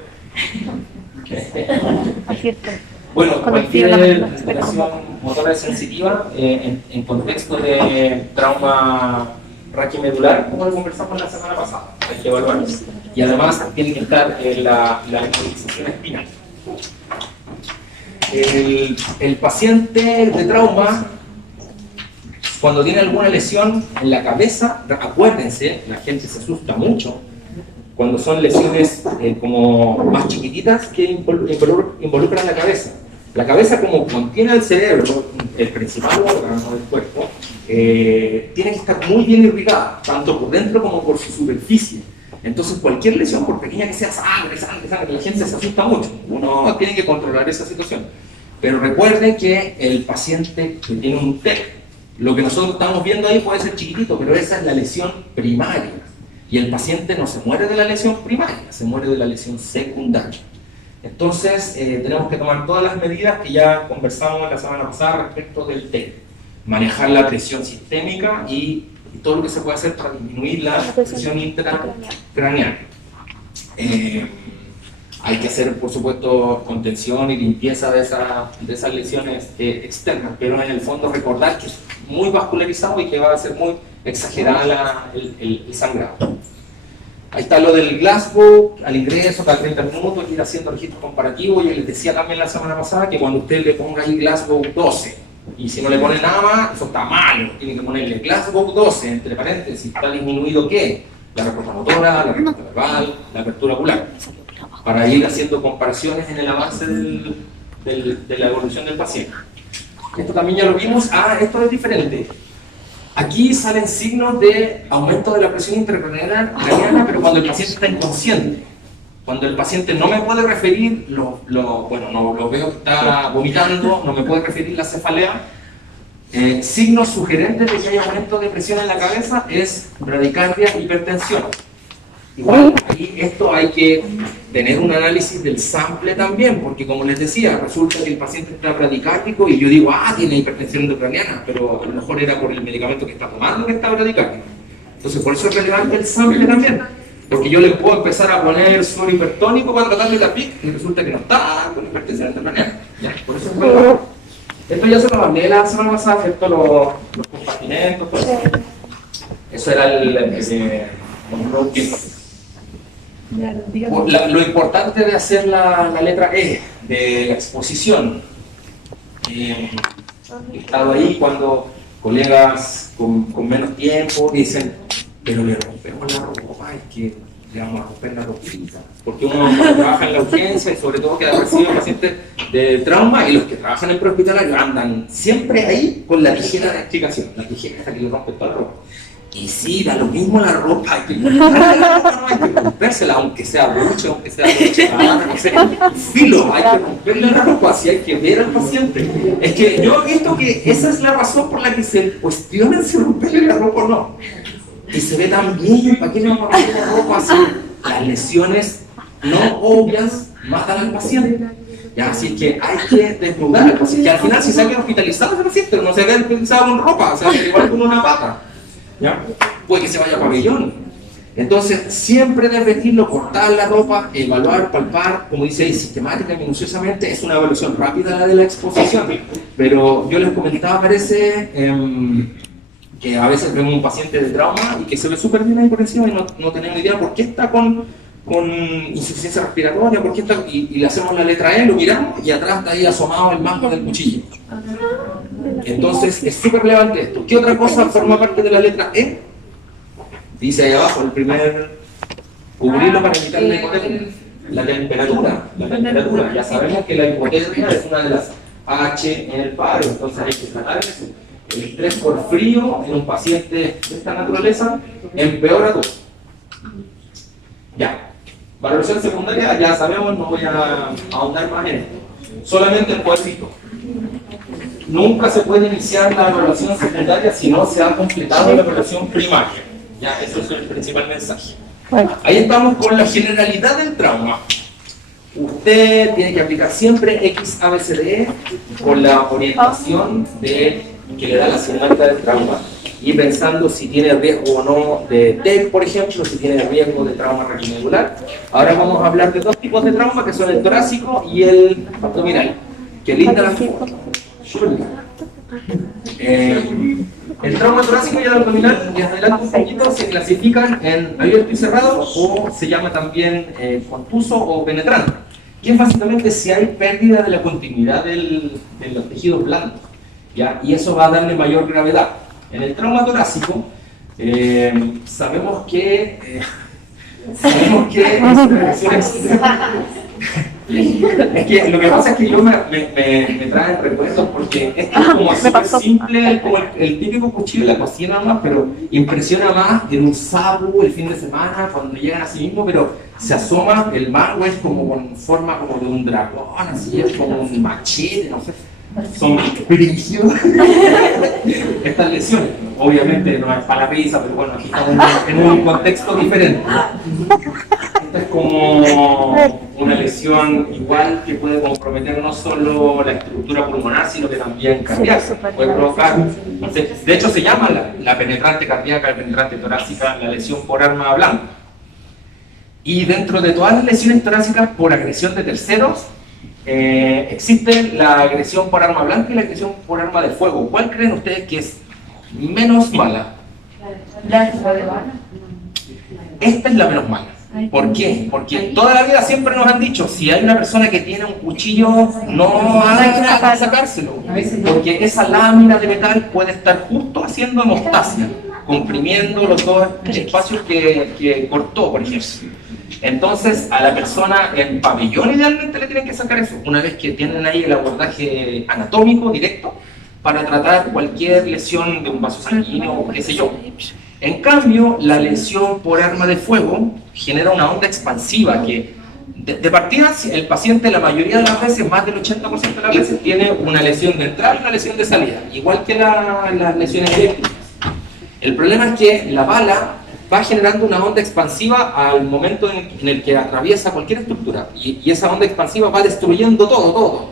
Aquí está. Bueno, Con el cualquier fío de la lesión motora sensitiva en contexto de trauma raquimedular, como lo conversamos la semana pasada, hay que evaluarlo. Y además tiene que estar la inmovilización espinal. El paciente de trauma, cuando tiene alguna lesión en la cabeza, acuérdense, la gente se asusta mucho cuando son lesiones como más chiquititas que involucran la cabeza. La cabeza, como contiene el cerebro, el principal órgano del cuerpo, tiene que estar muy bien irrigada, tanto por dentro como por su superficie. Entonces cualquier lesión, por pequeña que sea, sangre, la gente se asusta mucho. Uno tiene que controlar esa situación. Pero recuerden que el paciente que tiene un TEC, lo que nosotros estamos viendo ahí puede ser chiquitito, pero esa es la lesión primaria. Y el paciente no se muere de la lesión primaria, se muere de la lesión secundaria. Entonces, tenemos que tomar todas las medidas que ya conversamos la semana pasada respecto del TEC. Manejar la presión sistémica y todo lo que se puede hacer para disminuir la presión intracraneal. Hay que hacer, por supuesto, contención y limpieza de esas lesiones externas, pero en el fondo recordar que es muy vascularizado y que va a ser muy exagerada el sangrado. Ahí está lo del Glasgow, al ingreso, cada 30 minutos, ir haciendo registros comparativos. Y les decía también la semana pasada que cuando usted le ponga ahí Glasgow 12, y si no le pone nada más, eso está malo, tiene que ponerle Glasgow 12, entre paréntesis, ¿está disminuido qué? La respuesta motora, la respuesta verbal, la apertura ocular, para ir haciendo comparaciones en el avance de la evolución del paciente. Esto también ya lo vimos. Esto es diferente. Aquí salen signos de aumento de la presión intracraneana, pero cuando el paciente está inconsciente. Cuando el paciente no me puede referir, no lo veo que está vomitando, no me puede referir la cefalea. Signos sugerentes de que hay aumento de presión en la cabeza es bradicardia e hipertensión. Igual, aquí esto hay que tener un análisis del sample también, porque como les decía, resulta que el paciente está bradicárdico y yo digo, tiene hipertensión intracraneana, pero a lo mejor era por el medicamento que está tomando que está bradicárdico. Entonces, por eso es relevante el sample también, porque yo le puedo empezar a poner suero hipertónico para tratarle la PIC y resulta que no está con hipertensión intracraneana. ¿ya? Por eso es bueno. Esto ya se lo hablé la semana pasada, ¿cierto? Los compartimentos, todo eso. Eso era el lo importante de hacer la letra E, de la exposición. He estado ahí cuando colegas con menos tiempo dicen, pero le rompemos la ropa, es que le vamos a romper la ropita. Porque uno trabaja en la urgencia y sobre todo que recibe pacientes de trauma, y los que trabajan en prehospitalario andan siempre ahí con la tijera de explicación, la tijera hasta que le rompe toda la ropa. Y sí, da lo mismo la ropa, hay que cortarle la ropa, no hay que rompérsela, aunque sea broche, aunque sea brochada, no sé, filo, hay que romperle la ropa, así hay que ver al paciente. Es que yo he visto que esa es la razón por la que se cuestionan si romperle la ropa o no. Y se ve tan bien, ¿para qué le vamos a romper la ropa así? Las lesiones no obvias matan al paciente. Ya, así que hay que desnudar al paciente, que al final si se queda hospitalizado ese paciente, no se queda hospitalizado con ropa, o sea, igual con una pata. ¿Ya? Puede que se vaya a pabellón. Entonces, siempre debe vestirlo, cortar la ropa, evaluar, palpar, como dice ahí, sistemática y minuciosamente. Es una evaluación rápida la de la exposición. Pero yo les comentaba, parece, que a veces vemos un paciente de trauma y que se ve súper bien ahí por encima y no tenemos idea por qué está con insuficiencia respiratoria, por qué está, y le hacemos la letra E, lo miramos y atrás está ahí asomado el mango del cuchillo. Entonces es súper relevante esto. ¿Qué otra cosa forma parte de la letra E? Dice ahí abajo, el primer, cubrirlo para evitar la hipotermia. La temperatura. Ya sabemos que la hipotermia es una de las H en el paro, entonces hay que tratar eso. El estrés por frío en un paciente de esta naturaleza empeora todo. Ya. Valoración secundaria, ya sabemos, no voy a ahondar más en esto. Solamente el cuadrito. Nunca se puede iniciar la evaluación secundaria si no se ha completado la evaluación primaria. Ya, eso es el principal mensaje. Ahí estamos con la generalidad del trauma. Usted tiene que aplicar siempre X, A, B, C, D, E con la orientación que le da la semántica del trauma y pensando si tiene riesgo o no de TEC, por ejemplo, si tiene riesgo de trauma retromedular. Ahora vamos a hablar de dos tipos de trauma, que son el torácico y el abdominal. Qué linda la foto. El trauma torácico y el abdominal, y adelante un poquito, se clasifican en abierto y cerrado, o se llama también contuso o penetrante, que es básicamente si hay pérdida de la continuidad de los tejidos blandos, ¿ya? Y eso va a darle mayor gravedad. En el trauma torácico, sabemos que es que lo que pasa es que yo me traen recuerdos porque esto es como súper simple, como el típico cuchillo de la cocina nomás, pero impresiona más en un sabu el fin de semana cuando llegan a sí mismo, pero se asoma el mango, es como con forma como de un dragón, así es como un machete, no sé. Son brígidos estas lesiones. Obviamente no es para la risa, pero bueno, aquí estamos en un contexto diferente. Esta es como una lesión igual que puede comprometer no solo la estructura pulmonar, sino que también cardíaca. Puede provocar, de hecho se llama la penetrante cardíaca, la penetrante torácica, la lesión por arma blanca. Y dentro de todas las lesiones torácicas por agresión de terceros, existe la agresión por arma blanca y la agresión por arma de fuego. ¿Cuál creen ustedes que es menos mala? Esta es la menos mala. ¿Por qué? Porque toda la vida siempre nos han dicho, si hay una persona que tiene un cuchillo, no hay que sacárselo, porque esa lámina de metal puede estar justo haciendo hemostasia, comprimiendo los dos espacios que cortó, por ejemplo. Entonces, a la persona en pabellón idealmente le tienen que sacar eso, una vez que tienen ahí el abordaje anatómico directo para tratar cualquier lesión de un vaso sanguíneo o qué sé yo. En cambio, la lesión por arma de fuego genera una onda expansiva que, de partida, el paciente la mayoría de las veces, más del 80% de las veces, tiene una lesión de entrada y una lesión de salida, igual que las lesiones eléctricas. El problema es que la bala va generando una onda expansiva al momento en el que atraviesa cualquier estructura y esa onda expansiva va destruyendo todo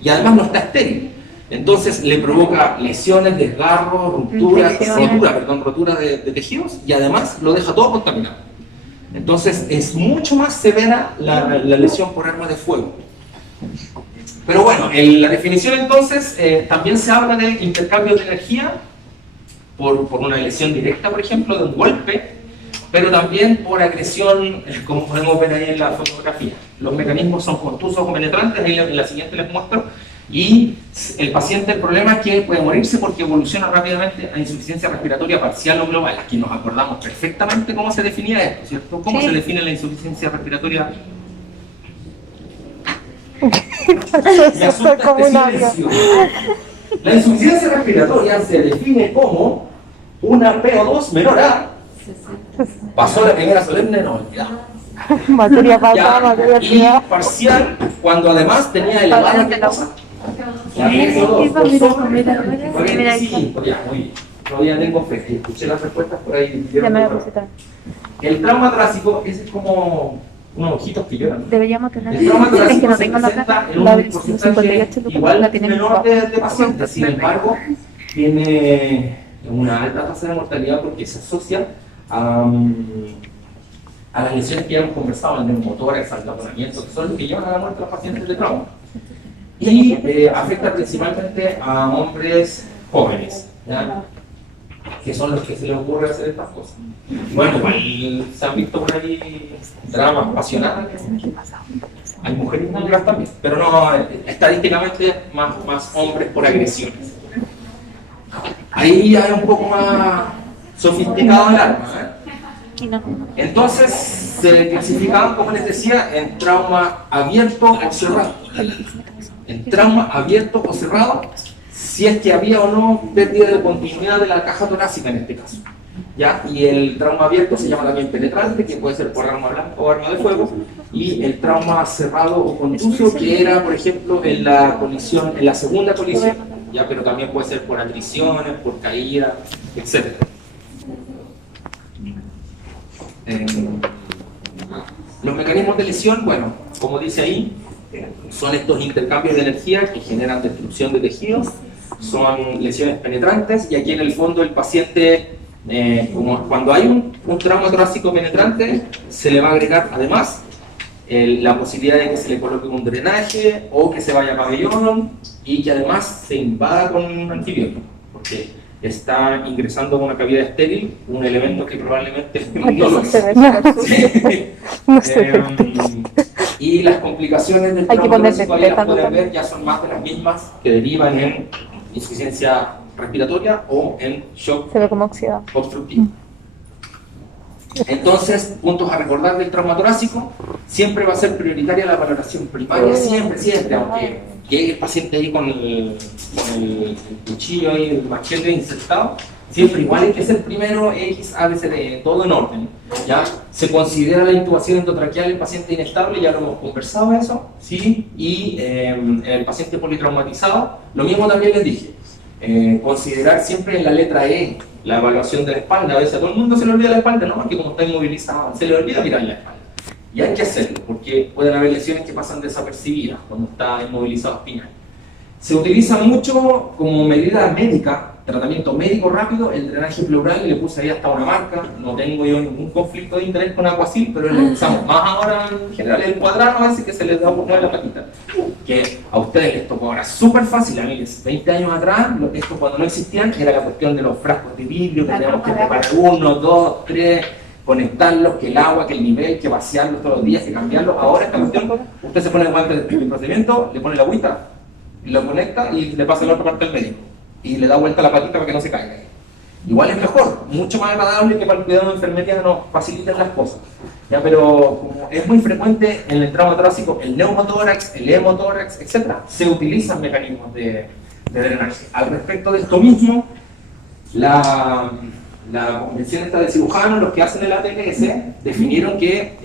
y además no está estéril, entonces le provoca lesiones, desgarros, rotura de tejidos y además lo deja todo contaminado. Entonces es mucho más severa la lesión por arma de fuego. Pero bueno, en la definición entonces también se habla de intercambio de energía por una lesión directa, por ejemplo, de un golpe, pero también por agresión, como podemos ver ahí en la fotografía. Los mecanismos son contusos o penetrantes, ahí en la siguiente les muestro, y el paciente, el problema es que puede morirse porque evoluciona rápidamente a insuficiencia respiratoria parcial o global. Aquí nos acordamos perfectamente cómo se definía esto, ¿cierto? ¿Cómo se define la insuficiencia respiratoria? Me asusta este silencio. La insuficiencia respiratoria se define como una PO2 menor a... Pasó la primera solemne, no olvidamos. Materia pasada, materia Y privada. parcial, cuando además tenía elevada ¿qué cosa? La PO2 por sobre 45. Ya, muy bien. Todavía tengo fe. Escuché las respuestas por ahí. Ya me la puse también. El trauma torácico ese es como unos ojitos que lloran. Deberíamos tener. El trauma Es que torácico no se tengo la presenta plata. en La un de porcentaje 58 lucas igual la tiene mi menor papá. de pacientes. Sin embargo, tiene una alta tasa de mortalidad porque se asocia a las lesiones que ya hemos conversado, el neumotórax, al taponamiento, que son los que llevan a la muerte a los pacientes de trauma. Y afecta principalmente a hombres jóvenes, ¿ya? Que son los que se les ocurre hacer estas cosas. Bueno, igual se han visto por ahí dramas pasionales. Hay mujeres negras también, pero no, estadísticamente más hombres por agresiones. Ahí ya es un poco más sofisticado el arma, ¿eh? Entonces se clasificaban, como les decía, en trauma abierto o cerrado. En trauma abierto o cerrado, si es que había o no pérdida de continuidad de la caja torácica en este caso. ¿Ya? Y el trauma abierto se llama también penetrante, que puede ser por arma blanca o arma de fuego, y el trauma cerrado o contuso, que era, por ejemplo, en la colisión, en la segunda colisión, ¿ya? Pero también puede ser por atriciones, por caída, etc. Los mecanismos de lesión, bueno, como dice ahí, son estos intercambios de energía que generan destrucción de tejidos, son lesiones penetrantes, y aquí en el fondo el paciente, como cuando hay un trauma torácico penetrante, se le va a agregar además la posibilidad de que se le coloque un drenaje o que se vaya a pabellón y que además se invada con un antibiótico, porque está ingresando a una cavidad estéril un elemento que probablemente no lo es. Y las complicaciones del Hay que trauma ponerle torácico, ahí las tétano pueden también. ver, ya son más de las mismas que derivan en insuficiencia respiratoria o en shock Se ve como oxidado. obstructivo. Entonces, puntos a recordar del trauma torácico: siempre va a ser prioritaria la valoración primaria, siempre, aunque llegue el paciente ahí con el cuchillo ahí, el machete insertado, siempre igual hay que ser primero X, A, B, C, D, todo en orden. ¿Ya? Se considera la intubación endotraqueal en paciente inestable, ya lo hemos conversado eso, ¿sí? Y el paciente politraumatizado, lo mismo también les dije. Considerar siempre en la letra E la evaluación de la espalda. A veces a todo el mundo se le olvida la espalda, ¿no? Porque como está inmovilizado, se le olvida mirar la espalda. Y hay que hacerlo, porque pueden haber lesiones que pasan desapercibidas cuando está inmovilizado espinal. Se utiliza mucho como medida médica, tratamiento médico rápido, el drenaje pleural. Le puse ahí hasta una marca. No tengo yo ningún conflicto de interés con Aquasil, pero le usamos más ahora en general el cuadrado, a veces que se les da por la patita. Que a ustedes les tocó ahora súper fácil. A mí, 20 años atrás, esto cuando no existían, era la cuestión de los frascos de vidrio, que teníamos que preparar 1, 2, 3, conectarlos, que el agua, que el nivel, que vaciarlos todos los días, que cambiarlos. Ahora esta cuestión, usted se pone el guante de procedimiento, le pone la agüita, lo conecta y le pasa la otra parte al médico. Y le da vuelta la patita para que no se caiga. Igual es mejor, mucho más agradable que para el cuidado de enfermería nos faciliten las cosas. ¿Ya? Pero como es muy frecuente en el trauma torácico, el neumotórax, el hemotórax, etc., se utilizan mecanismos de drenaje. Al respecto de esto mismo, la convención esta de cirujanos, los que hacen el ATLS, definieron que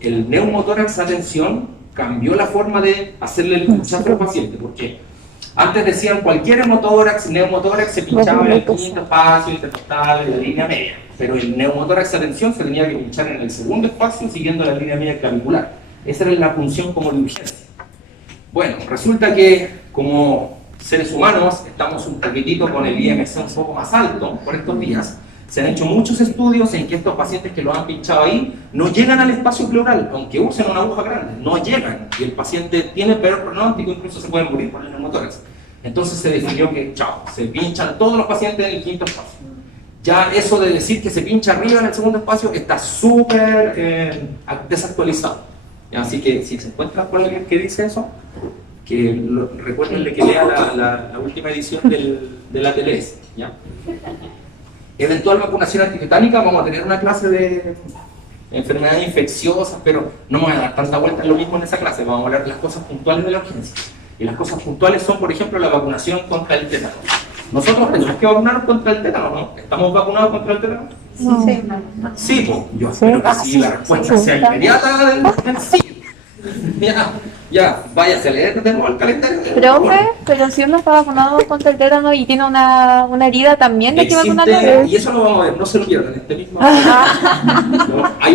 el neumotórax a tensión cambió la forma de hacerle el pinchazo al paciente, porque antes decían cualquier hemotórax, neumotórax se pinchaba en el quinto espacio intercostal, en la línea media, pero el neumotórax a tensión se tenía que pinchar en el segundo espacio siguiendo la línea media clavicular. Esa era la función como de urgencia. Bueno, resulta que como seres humanos estamos un poquitito con el IMC un poco más alto por estos días. Se han hecho muchos estudios en que estos pacientes que los han pinchado ahí no llegan al espacio pleural, aunque usen una aguja grande, no llegan. Y el paciente tiene peor pronóstico, incluso se pueden morir por el neumotórax. Entonces se definió que, chao, se pinchan todos los pacientes en el quinto espacio. Ya eso de decir que se pincha arriba en el segundo espacio está súper desactualizado. Así que si se encuentra con alguien que dice eso, que recuérdenle que lea la última edición de la TLS. ¿Ya? Eventual vacunación antitetánica, vamos a tener una clase de enfermedades infecciosas, pero no me voy a dar tanta vuelta en lo mismo en esa clase, vamos a hablar de las cosas puntuales de la urgencia. Y las cosas puntuales son, por ejemplo, la vacunación contra el tétano. Nosotros tenemos que vacunarnos contra el tétano, ¿no? ¿Estamos vacunados contra el tétano? No. Sí, pues yo espero que sí, la respuesta sea inmediata del sí. Ya, váyase a leer de nuevo el calendario. Profe, pero si uno está vacunado contra el tétano y tiene una herida, ¿también hay que vacunarlo? Y eso lo vamos a ver, no se lo pierdan, este mismo. ¿No? Hay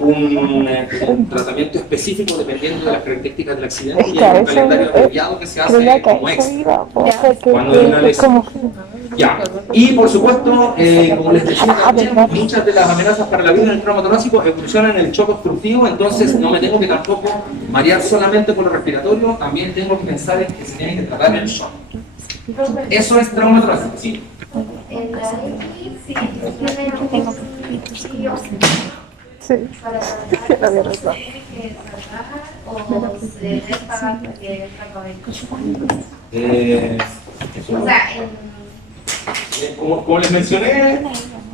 un tratamiento específico dependiendo de las características del accidente y hay un calendario abreviado que se hace como extra. Cuando hay una lesión. Ya. Y por supuesto, como les decía también, muchas de las amenazas para la vida en el trauma torácico evolucionan en el shock obstructivo, entonces no me tengo que tampoco marear solamente por lo respiratorio, también tengo que pensar en que se tiene que tratar el shock. Eso es trauma torácico, sí. En la X, sí, tiene Sí. para Sí, lo había tratar, se tiene que tratar o se deja que o sea, como les mencioné,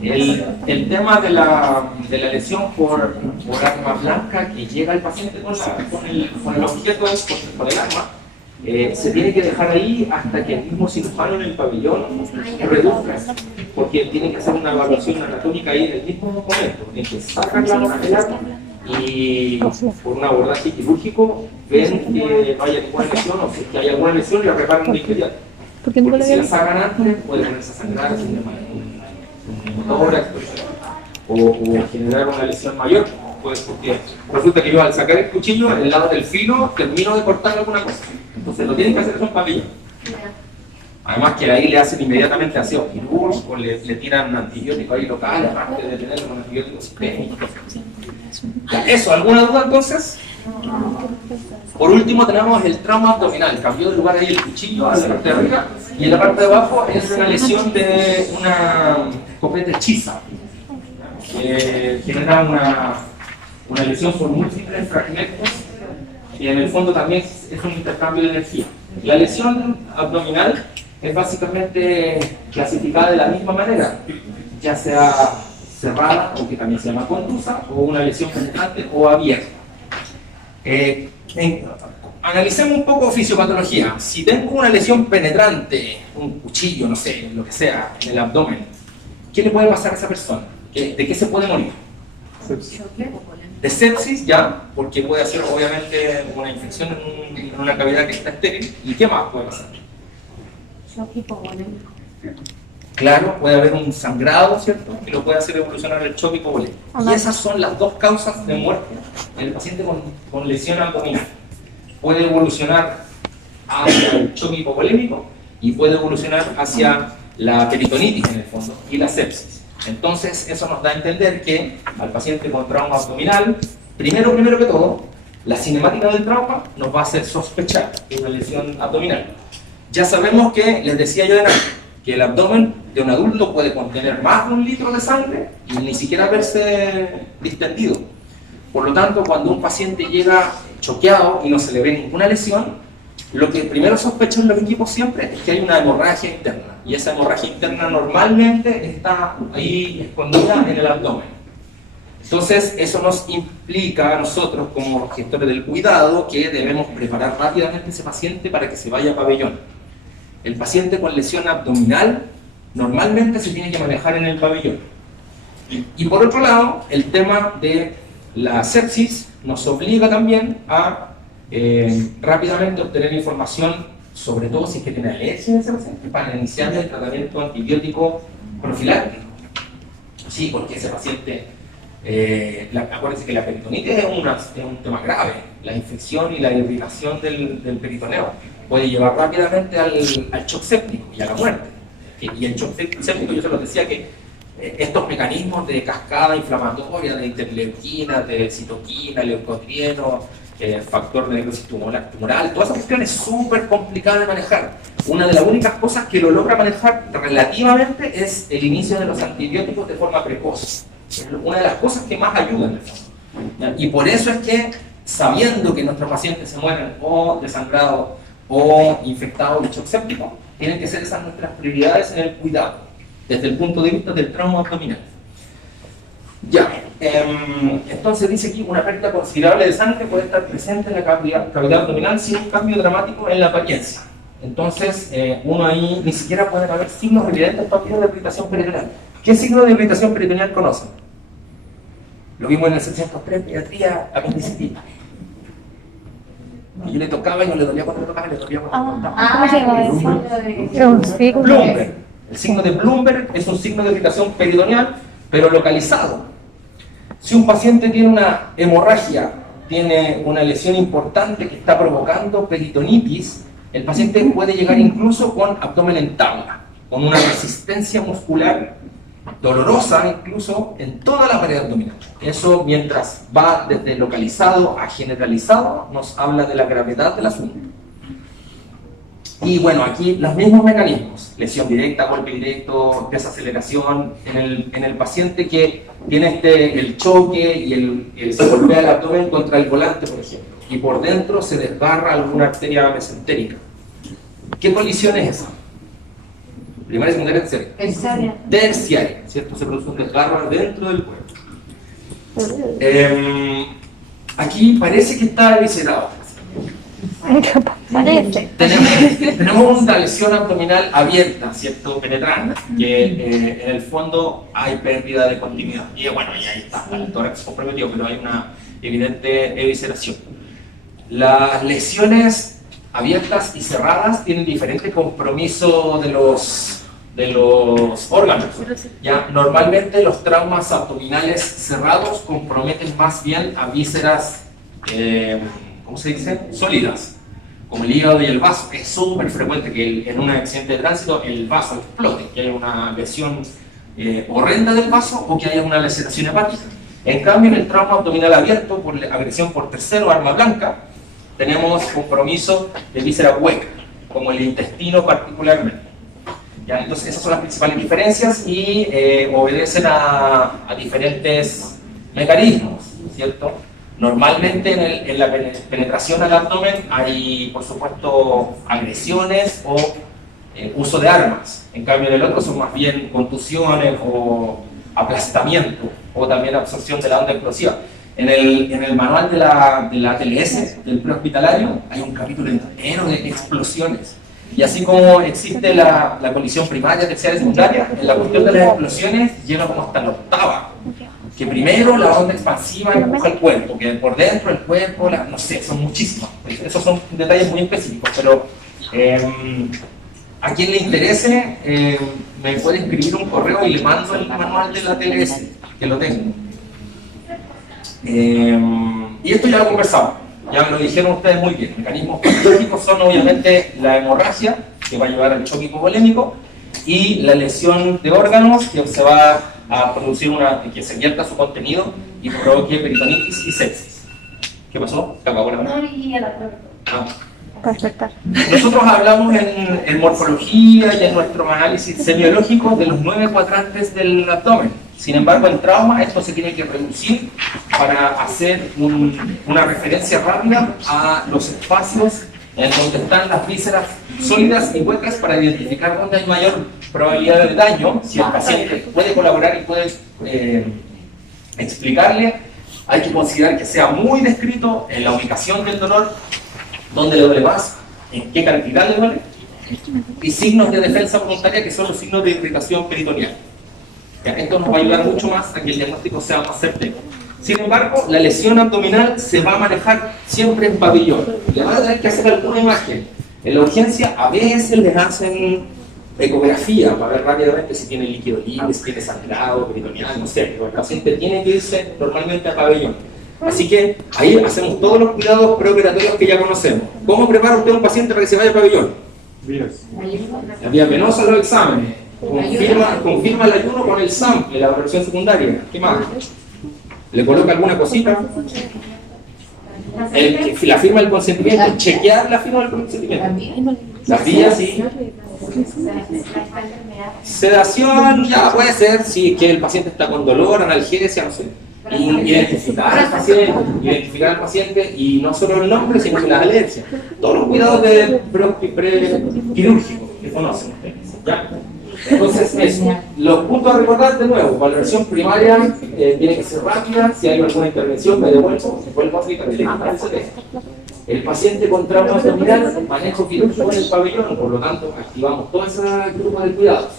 el tema de la lesión por arma blanca que llega al paciente con el objeto, con el arma, se tiene que dejar ahí hasta que el mismo cirujano en el pabellón reduzca, porque tiene que hacer una evaluación anatómica ahí en el mismo momento, en que sacan el arma y por un abordaje quirúrgico ven que no haya ninguna lesión, o si es que hay alguna lesión la reparan de inmediato. Porque si la sacan antes puede ponerse a sangrar sin un tórax o generar una lesión mayor, pues porque resulta que yo al sacar el cuchillo en el lado del filo termino de cortar alguna cosa, entonces lo tienen que hacer en pabellón. Además que ahí le hacen inmediatamente aseo quirúrgico, le tiran antibiótico ahí local, aparte de tener un antibiótico sistémico. Eso, ¿alguna duda entonces? Por último tenemos el trauma abdominal, cambió de lugar ahí el cuchillo a la parte de arriba y en la parte de abajo es una lesión de una escopeta hechiza que genera una lesión por múltiples fragmentos y en el fondo también es un intercambio de energía. La lesión abdominal es básicamente clasificada de la misma manera, ya sea cerrada, o que también se llama contusa, o una lesión penetrante o abierta. Analicemos un poco fisiopatología. Si tengo una lesión penetrante, un cuchillo, no sé, lo que sea, en el abdomen, ¿qué le puede pasar a esa persona? ¿De qué se puede morir? De sepsis, ya, porque puede hacer obviamente una infección en una cavidad que está estéril. ¿Y qué más puede pasar? Claro, puede haber un sangrado, ¿cierto? Que lo puede hacer evolucionar el choque hipovolémico. Y esas son las dos causas de muerte en el paciente con lesión abdominal. Puede evolucionar hacia el choque hipovolémico y puede evolucionar hacia la peritonitis en el fondo y la sepsis. Entonces, eso nos da a entender que al paciente con trauma abdominal, primero que todo, la cinemática del trauma nos va a hacer sospechar de una lesión abdominal. Ya sabemos que, les decía yo antes, que el abdomen de un adulto puede contener más de 1 litro de sangre y ni siquiera verse distendido. Por lo tanto, cuando un paciente llega choqueado y no se le ve ninguna lesión, lo que primero sospechan los equipos siempre es que hay una hemorragia interna. Y esa hemorragia interna normalmente está ahí escondida en el abdomen. Entonces, eso nos implica a nosotros, como gestores del cuidado, que debemos preparar rápidamente a ese paciente para que se vaya a pabellón. El paciente con lesión abdominal normalmente se tiene que manejar en el pabellón. Y por otro lado, el tema de la sepsis nos obliga también a rápidamente obtener información, sobre todo si es que tiene alergia en ese paciente, para iniciar el tratamiento antibiótico profiláctico. Sí, porque ese paciente, acuérdense que la peritonitis es un tema grave, la infección y la irritación del peritoneo puede llevar rápidamente al shock séptico y a la muerte. Y el shock séptico, yo se los decía que estos mecanismos de cascada inflamatoria, de interleuquina, de citoquina, leucotrieno, factor de necrosis tumoral, toda esa cuestión es súper complicada de manejar. Una de las únicas cosas que lo logra manejar relativamente es el inicio de los antibióticos de forma precoz. Es una de las cosas que más ayudan. Y por eso es que, sabiendo que nuestros pacientes se mueren o desangrados o infectados de shock séptico, tienen que ser esas nuestras prioridades en el cuidado, desde el punto de vista del trauma abdominal. Ya, entonces dice aquí, una pérdida considerable de sangre puede estar presente en la cavidad abdominal sin un cambio dramático en la apariencia. Entonces, uno ahí ni siquiera pueden haber signos evidentes todavía de irritación peritoneal. ¿Qué signo de irritación peritoneal conocen? Lo vimos en el 703, pediatría, apendicitis. Y yo le tocaba y no le dolía cuando le tocaba, le dolía cuando le tocaba. ¿Cómo se llama eso? Es un signo. Bloomberg. El signo de Bloomberg es un signo de irritación peritoneal, pero localizado. Si un paciente tiene una hemorragia, tiene una lesión importante que está provocando peritonitis, el paciente puede llegar incluso con abdomen en tabla, con una resistencia muscular dolorosa incluso en toda la pared abdominal. Eso, mientras va desde localizado a generalizado, nos habla de la gravedad del asunto. Y bueno, aquí los mismos mecanismos: lesión directa, golpe directo, desaceleración en el paciente que tiene el choque y se golpea el abdomen contra el volante, por ejemplo, y por dentro se desgarra alguna arteria mesentérica. ¿Qué colisión es esa? Primaria, secundaria, terciaria. Terciaria. Terciaria, ¿cierto? Se produce un desgarro dentro del cuerpo. Aquí parece que está eviscerado. Parece. Tenemos una lesión abdominal abierta, ¿cierto? Penetrante, que en el fondo hay pérdida de continuidad. Y bueno, y ahí está, el tórax comprometido, pero hay una evidente evisceración. Las lesiones abiertas y cerradas tienen diferente compromiso de los órganos. Ya, normalmente los traumas abdominales cerrados comprometen más bien a vísceras, ¿cómo se dice? Sólidas, como el hígado y el vaso. Es súper frecuente que en un accidente de tránsito el vaso explote, que haya una lesión horrenda del vaso o que haya una laceración hepática. En cambio, en el trauma abdominal abierto por agresión por tercero, arma blanca, tenemos compromiso de víscera hueca, como el intestino particularmente. ¿Ya? Entonces esas son las principales diferencias y obedecen a diferentes mecanismos, ¿cierto? Normalmente en la penetración al abdomen hay, por supuesto, agresiones o uso de armas. En cambio en el otro son más bien contusiones o aplastamiento o también absorción de la onda explosiva. En el manual de la TLS, del prehospitalario, hay un capítulo entero de explosiones. Y así como existe la colisión primaria, terciaria y secundaria, en la cuestión de las explosiones llega como hasta la octava. Que primero la onda expansiva empuja el cuerpo, que por dentro el cuerpo, no sé, son muchísimas. Esos son detalles muy específicos, pero a quien le interese, me puede escribir un correo y le mando el manual de la TLS, que lo tengo. Y esto ya lo conversamos, ya me lo dijeron ustedes muy bien. Mecanismos patológicos son obviamente la hemorragia, que va a llevar al choque hipovolémico, y la lesión de órganos, que se va a producir que se vierta su contenido y provoque peritonitis y sepsis. ¿Qué pasó? ¿Se acabó la mano? No, y a la prueba. Perfecto. Nosotros hablamos en morfología y en nuestro análisis semiológico de los 9 cuadrantes del abdomen. Sin embargo, en trauma esto se tiene que reducir para hacer una referencia rápida a los espacios en donde están las vísceras sólidas y huecas para identificar dónde hay mayor probabilidad de daño. Si el paciente puede colaborar y puede explicarle, hay que considerar que sea muy descrito en la ubicación del dolor, dónde le duele más, en qué cantidad le duele, y signos de defensa voluntaria, que son los signos de irritación peritoneal. Esto nos va a ayudar mucho más a que el diagnóstico sea más certero. Sin embargo, la lesión abdominal se va a manejar siempre en pabellón. Le van a tener que hacer alguna imagen. En la urgencia a veces les hacen ecografía para ver rápidamente si tiene líquido libre, si tiene sangrado, peritoneal, no sé. Pero el paciente tiene que irse normalmente a pabellón. Así que ahí hacemos todos los cuidados preoperatorios que ya conocemos. ¿Cómo prepara usted a un paciente para que se vaya a pabellón? La vía venosa, los exámenes. confirma el ayuno con el sample, la evaluación secundaria. ¿Qué más? Le coloca alguna cosita. La firma del consentimiento, chequear la firma del consentimiento. Las vías, sí. Sedación, ya puede ser, sí, que el paciente está con dolor, analgesia, no sé. Identificar al paciente y no solo el nombre, sino que las alergias. Todos los cuidados de quirúrgicos que conocen ustedes. ¿Ya? Entonces, eso. Los puntos a recordar de nuevo: valoración primaria tiene que ser rápida. Si hay alguna intervención, me devuelvo a aplicar el paciente con trauma abdominal, manejo quirúrgico en el pabellón, por lo tanto, activamos todo ese grupo de cuidados.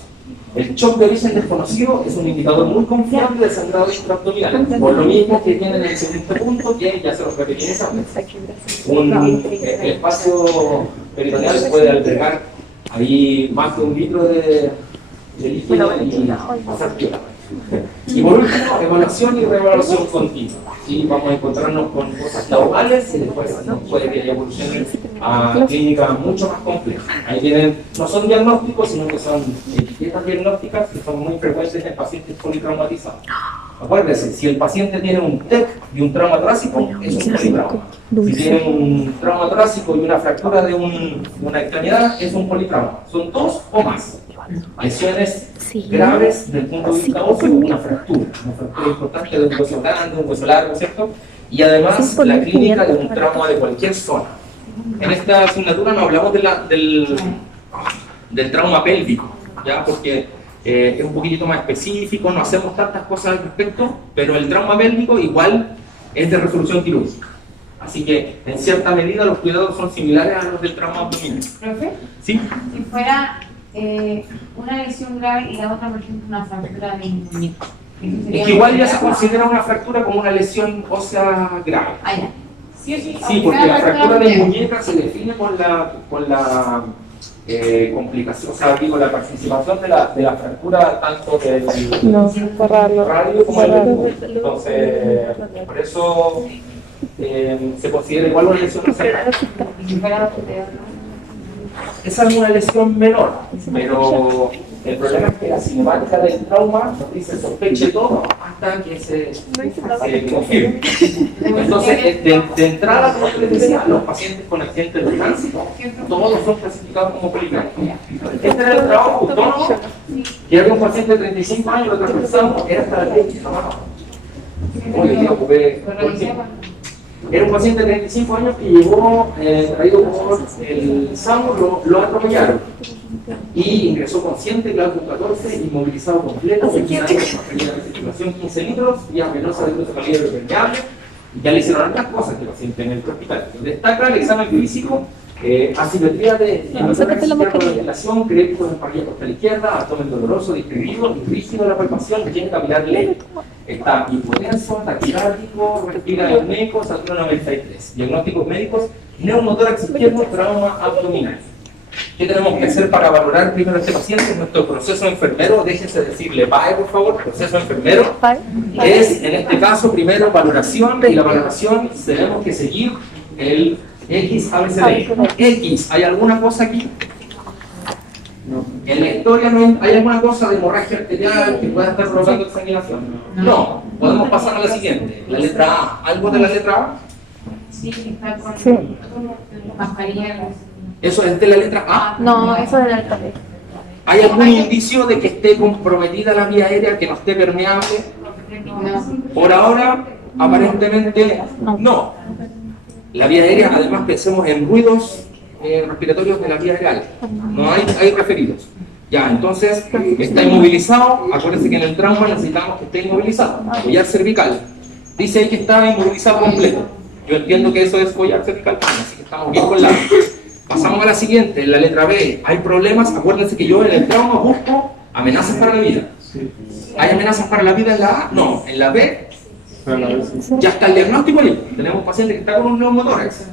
El shock de origen desconocido es un indicador muy confiable de sangrado intraabdominal, por lo mismo que tienen el siguiente punto, que ya se los repetí en esa vez. El espacio peritoneal puede albergar ahí más de 1 litro de líquido y pasar piola. Y por último, evaluación y reevaluación continua. Y vamos a encontrarnos con cosas normales y después puede que evolucionen a clínicas mucho más complejas. Ahí tienen, no son diagnósticos, sino que son etiquetas diagnósticas que son muy frecuentes en pacientes politraumatizados. Acuérdense, si el paciente tiene un TEC y un trauma torácico, es un politrauma. Si tiene un trauma torácico y una fractura de una extremidad, es un politrauma. Son 2 o más. Lesiones graves desde el punto de vista óseo, una fractura importante de un hueso grande, un hueso largo, ¿cierto? Y además la clínica de un trauma de cualquier zona. En esta asignatura no hablamos del trauma pélvico, ¿ya? Porque es un poquitito más específico, no hacemos tantas cosas al respecto, pero el trauma pélvico igual es de resolución quirúrgica. Así que, en cierta medida, los cuidados son similares a los del trauma abdominal. ¿Profe? ¿Sí? Si fuera una lesión grave y la otra, por ejemplo, una fractura de muñeca. Es que igual ya se considera una fractura como una lesión ósea grave. Ah, ya. Sí, porque la fractura de muñeca se define con la complicación, o sea, digo, la participación de la fractura tanto del radio como del músculo. Entonces, por eso se considera igual una lesión ósea grave. Esa es una lesión menor, pero el problema es que la cinemática del trauma nos dice sospeche todo hasta que se confirme. Entonces, de entrada, como les decía, los pacientes con accidentes de tránsito, todos son clasificados como politrauma. Este era el trabajo autónomo, y había un paciente de 35 años, lo transversamos, era hasta la leche. Era un paciente de 35 años que llegó traído por el SAMU, lo atropellaron y ingresó consciente, claudio 14, inmovilizado completo, una circulación 15 litros, vía venosa de encefalograma permeable. Ya le hicieron otras cosas que el paciente en el hospital. Destaca el examen físico, asimetría de ventilación, créditos en parrilla costal izquierda, abdomen doloroso, distribuido y rígido la palpación, tiene capilar lento. Está hipotenso, taquicárdico, respira eumeico, saturno 93. Diagnósticos médicos: neumotórax izquierdo, trauma abdominal. ¿Qué tenemos que hacer para valorar primero a este paciente? Nuestro proceso enfermero, déjense decirle PAE, por favor. Proceso enfermero es, en este caso, primero valoración, y la valoración tenemos que seguir el X, ABCD. X, ¿hay alguna cosa aquí? No. En la historia no hay alguna cosa de hemorragia arterial que pueda estar provocando exsanguinación. No. Podemos pasar a la siguiente. La letra A. ¿Algo de la letra A? Sí, está con mascarilla. ¿Eso es de la letra A? No, eso es de la letra B. ¿Hay algún indicio de que esté comprometida la vía aérea, que no esté permeable? Por ahora, aparentemente, no. La vía aérea, además, pensemos en ruidos respiratorios de la vía aérea. No hay referidos. Ya, entonces, está inmovilizado. Acuérdense que en el trauma necesitamos que esté inmovilizado. Collar cervical. Dice ahí que está inmovilizado completo. Yo entiendo que eso es collar cervical, así que estamos bien con la. Pasamos a la siguiente, la letra B. ¿Hay problemas? Acuérdense que yo en el trauma busco amenazas para la vida. ¿Hay amenazas para la vida en la A? No. En la B, ya está el diagnóstico ahí. Tenemos un paciente que está con un neumotórax.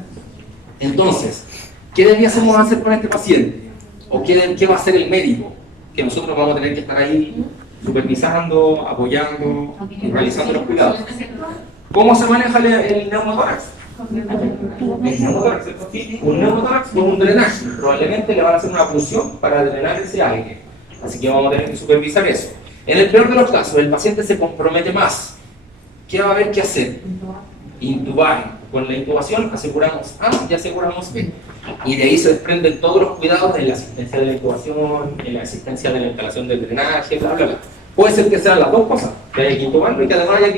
Entonces, ¿qué debiésemos hacer con este paciente? ¿O qué va a hacer el médico? Que nosotros vamos a tener que estar ahí supervisando, apoyando, realizando los cuidados. ¿Cómo se maneja el neumotórax? Un neumotórax con un drenaje. Probablemente le van a hacer una punción para drenar ese aire. Así que vamos a tener que supervisar eso. En el peor de los casos, el paciente se compromete más. ¿Qué va a haber que hacer? Intubar. Con la intubación aseguramos A y aseguramos B. Y de ahí se desprenden todos los cuidados en la asistencia de la intubación, en la asistencia de la instalación del drenaje, bla, bla, bla. Puede ser que sean las dos cosas, que haya que intubarlo y que además haya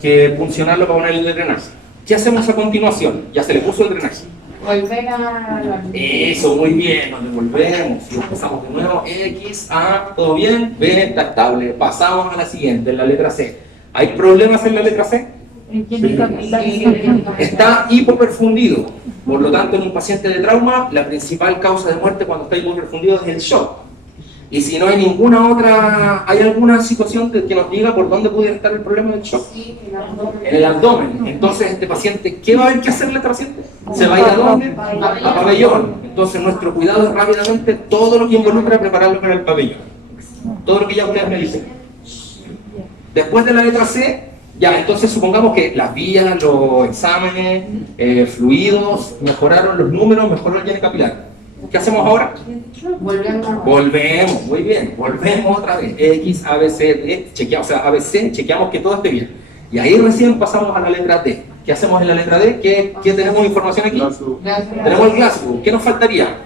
que funcionarlo para poner el drenaje. ¿Qué hacemos a continuación? Ya se le puso el drenaje. Volver a la... Eso, muy bien, nos devolvemos y empezamos de nuevo. X, A, todo bien, B está estable. Pasamos a la siguiente, la letra C. ¿Hay problemas en la letra C? Está hipoperfundido. Por lo tanto, en un paciente de trauma, la principal causa de muerte cuando está hipoperfundido es el shock. Y si no hay ninguna otra, ¿hay alguna situación que nos diga por dónde pudiera estar el problema del shock? Sí, el abdomen. En el abdomen. Entonces, este paciente, ¿qué va a haber que hacerle a este paciente? ¿Se va a ir a dónde? A pabellón. Entonces, nuestro cuidado es rápidamente todo lo que involucra prepararlo para el pabellón. Todo lo que ya ustedes me dicen. Después de la letra C, ya, entonces supongamos que las vías, los exámenes, fluidos, mejoraron los números, mejoró el llene capilar. ¿Qué hacemos ahora? Volvemos, muy bien, volvemos otra vez. X, A, B, C, D, chequeamos, o sea, A, B, C, chequeamos que todo esté bien. Y ahí recién pasamos a la letra D. ¿Qué hacemos en la letra D? ¿Qué tenemos información aquí? Tenemos el Glasgow. ¿Qué nos faltaría?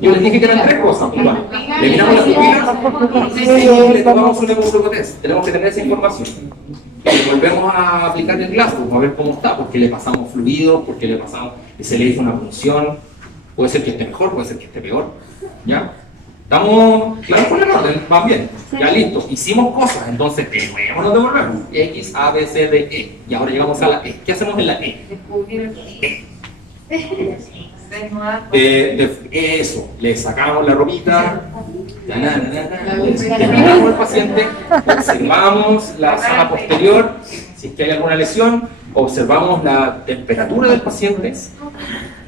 Yo les dije que eran 3 cosas. Igual. Le miramos las pupilas y le tomamos un hemoglucotest. Tenemos que tener esa información. Y volvemos a aplicar el Glasgow, a ver cómo está, porque le pasamos fluidos, porque le pasamos, se le hizo una punción. Puede ser que esté mejor, puede ser que esté peor. ¿Ya? ¿Estamos claros con el orden? ¿Van bien? Ya listo. Hicimos cosas, entonces nos devolvemos. X, A, B, C, D, E. Y ahora llegamos a la E. ¿Qué hacemos en la E? Eso, le sacamos la ropita, le examinamos al paciente, observamos la zona posterior, si es que hay alguna lesión, observamos la temperatura del paciente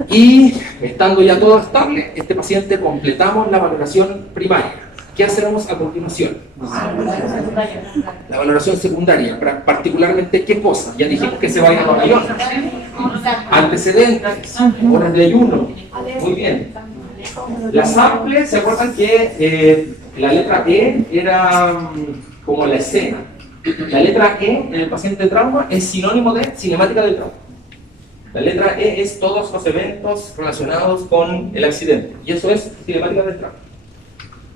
y estando ya todo estable, este paciente completamos la valoración primaria. ¿Qué hacemos a continuación? La valoración secundaria, particularmente ¿qué cosa? Ya dijimos que se va a ir a pabellón. Antecedentes, horas de ayuno. Muy bien. La sample, ¿se acuerdan que la letra E era como la escena? La letra E en el paciente de trauma es sinónimo de cinemática del trauma. La letra E es todos los eventos relacionados con el accidente. Y eso es cinemática del trauma.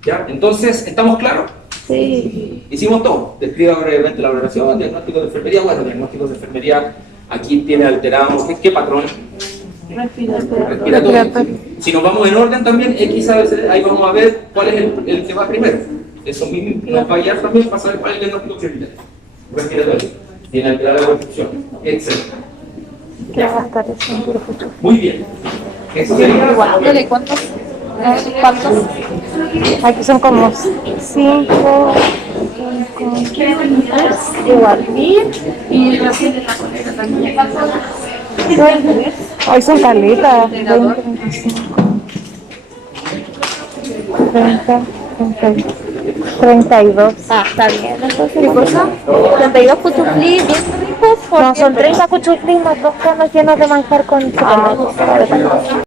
¿Ya? Entonces, ¿estamos claros? Sí. Hicimos todo. Describa brevemente la valoración, diagnóstico de enfermería. Bueno, diagnóstico de enfermería aquí tiene alterado. ¿Qué patrón? Respiratorio. Si nos vamos en orden también, X, A, B, C, ahí vamos a ver cuál es el que va primero. Eso mismo nos va a guiar también para saber cuál es el diagnóstico respiratorio. Tiene alterada la perfusión, etc. Muy bien. Eso sería. ¿Cuántos? ¿Cuántos? Aquí son como 5, igual. Y hoy son caletas. 20, 25, 30, 32. Ah, está bien. Entonces, ¿qué cosa? 32 cuchuflis bien ricos. No, son 30 cuchuflis más 2 camas llenas de manjar con chocolate.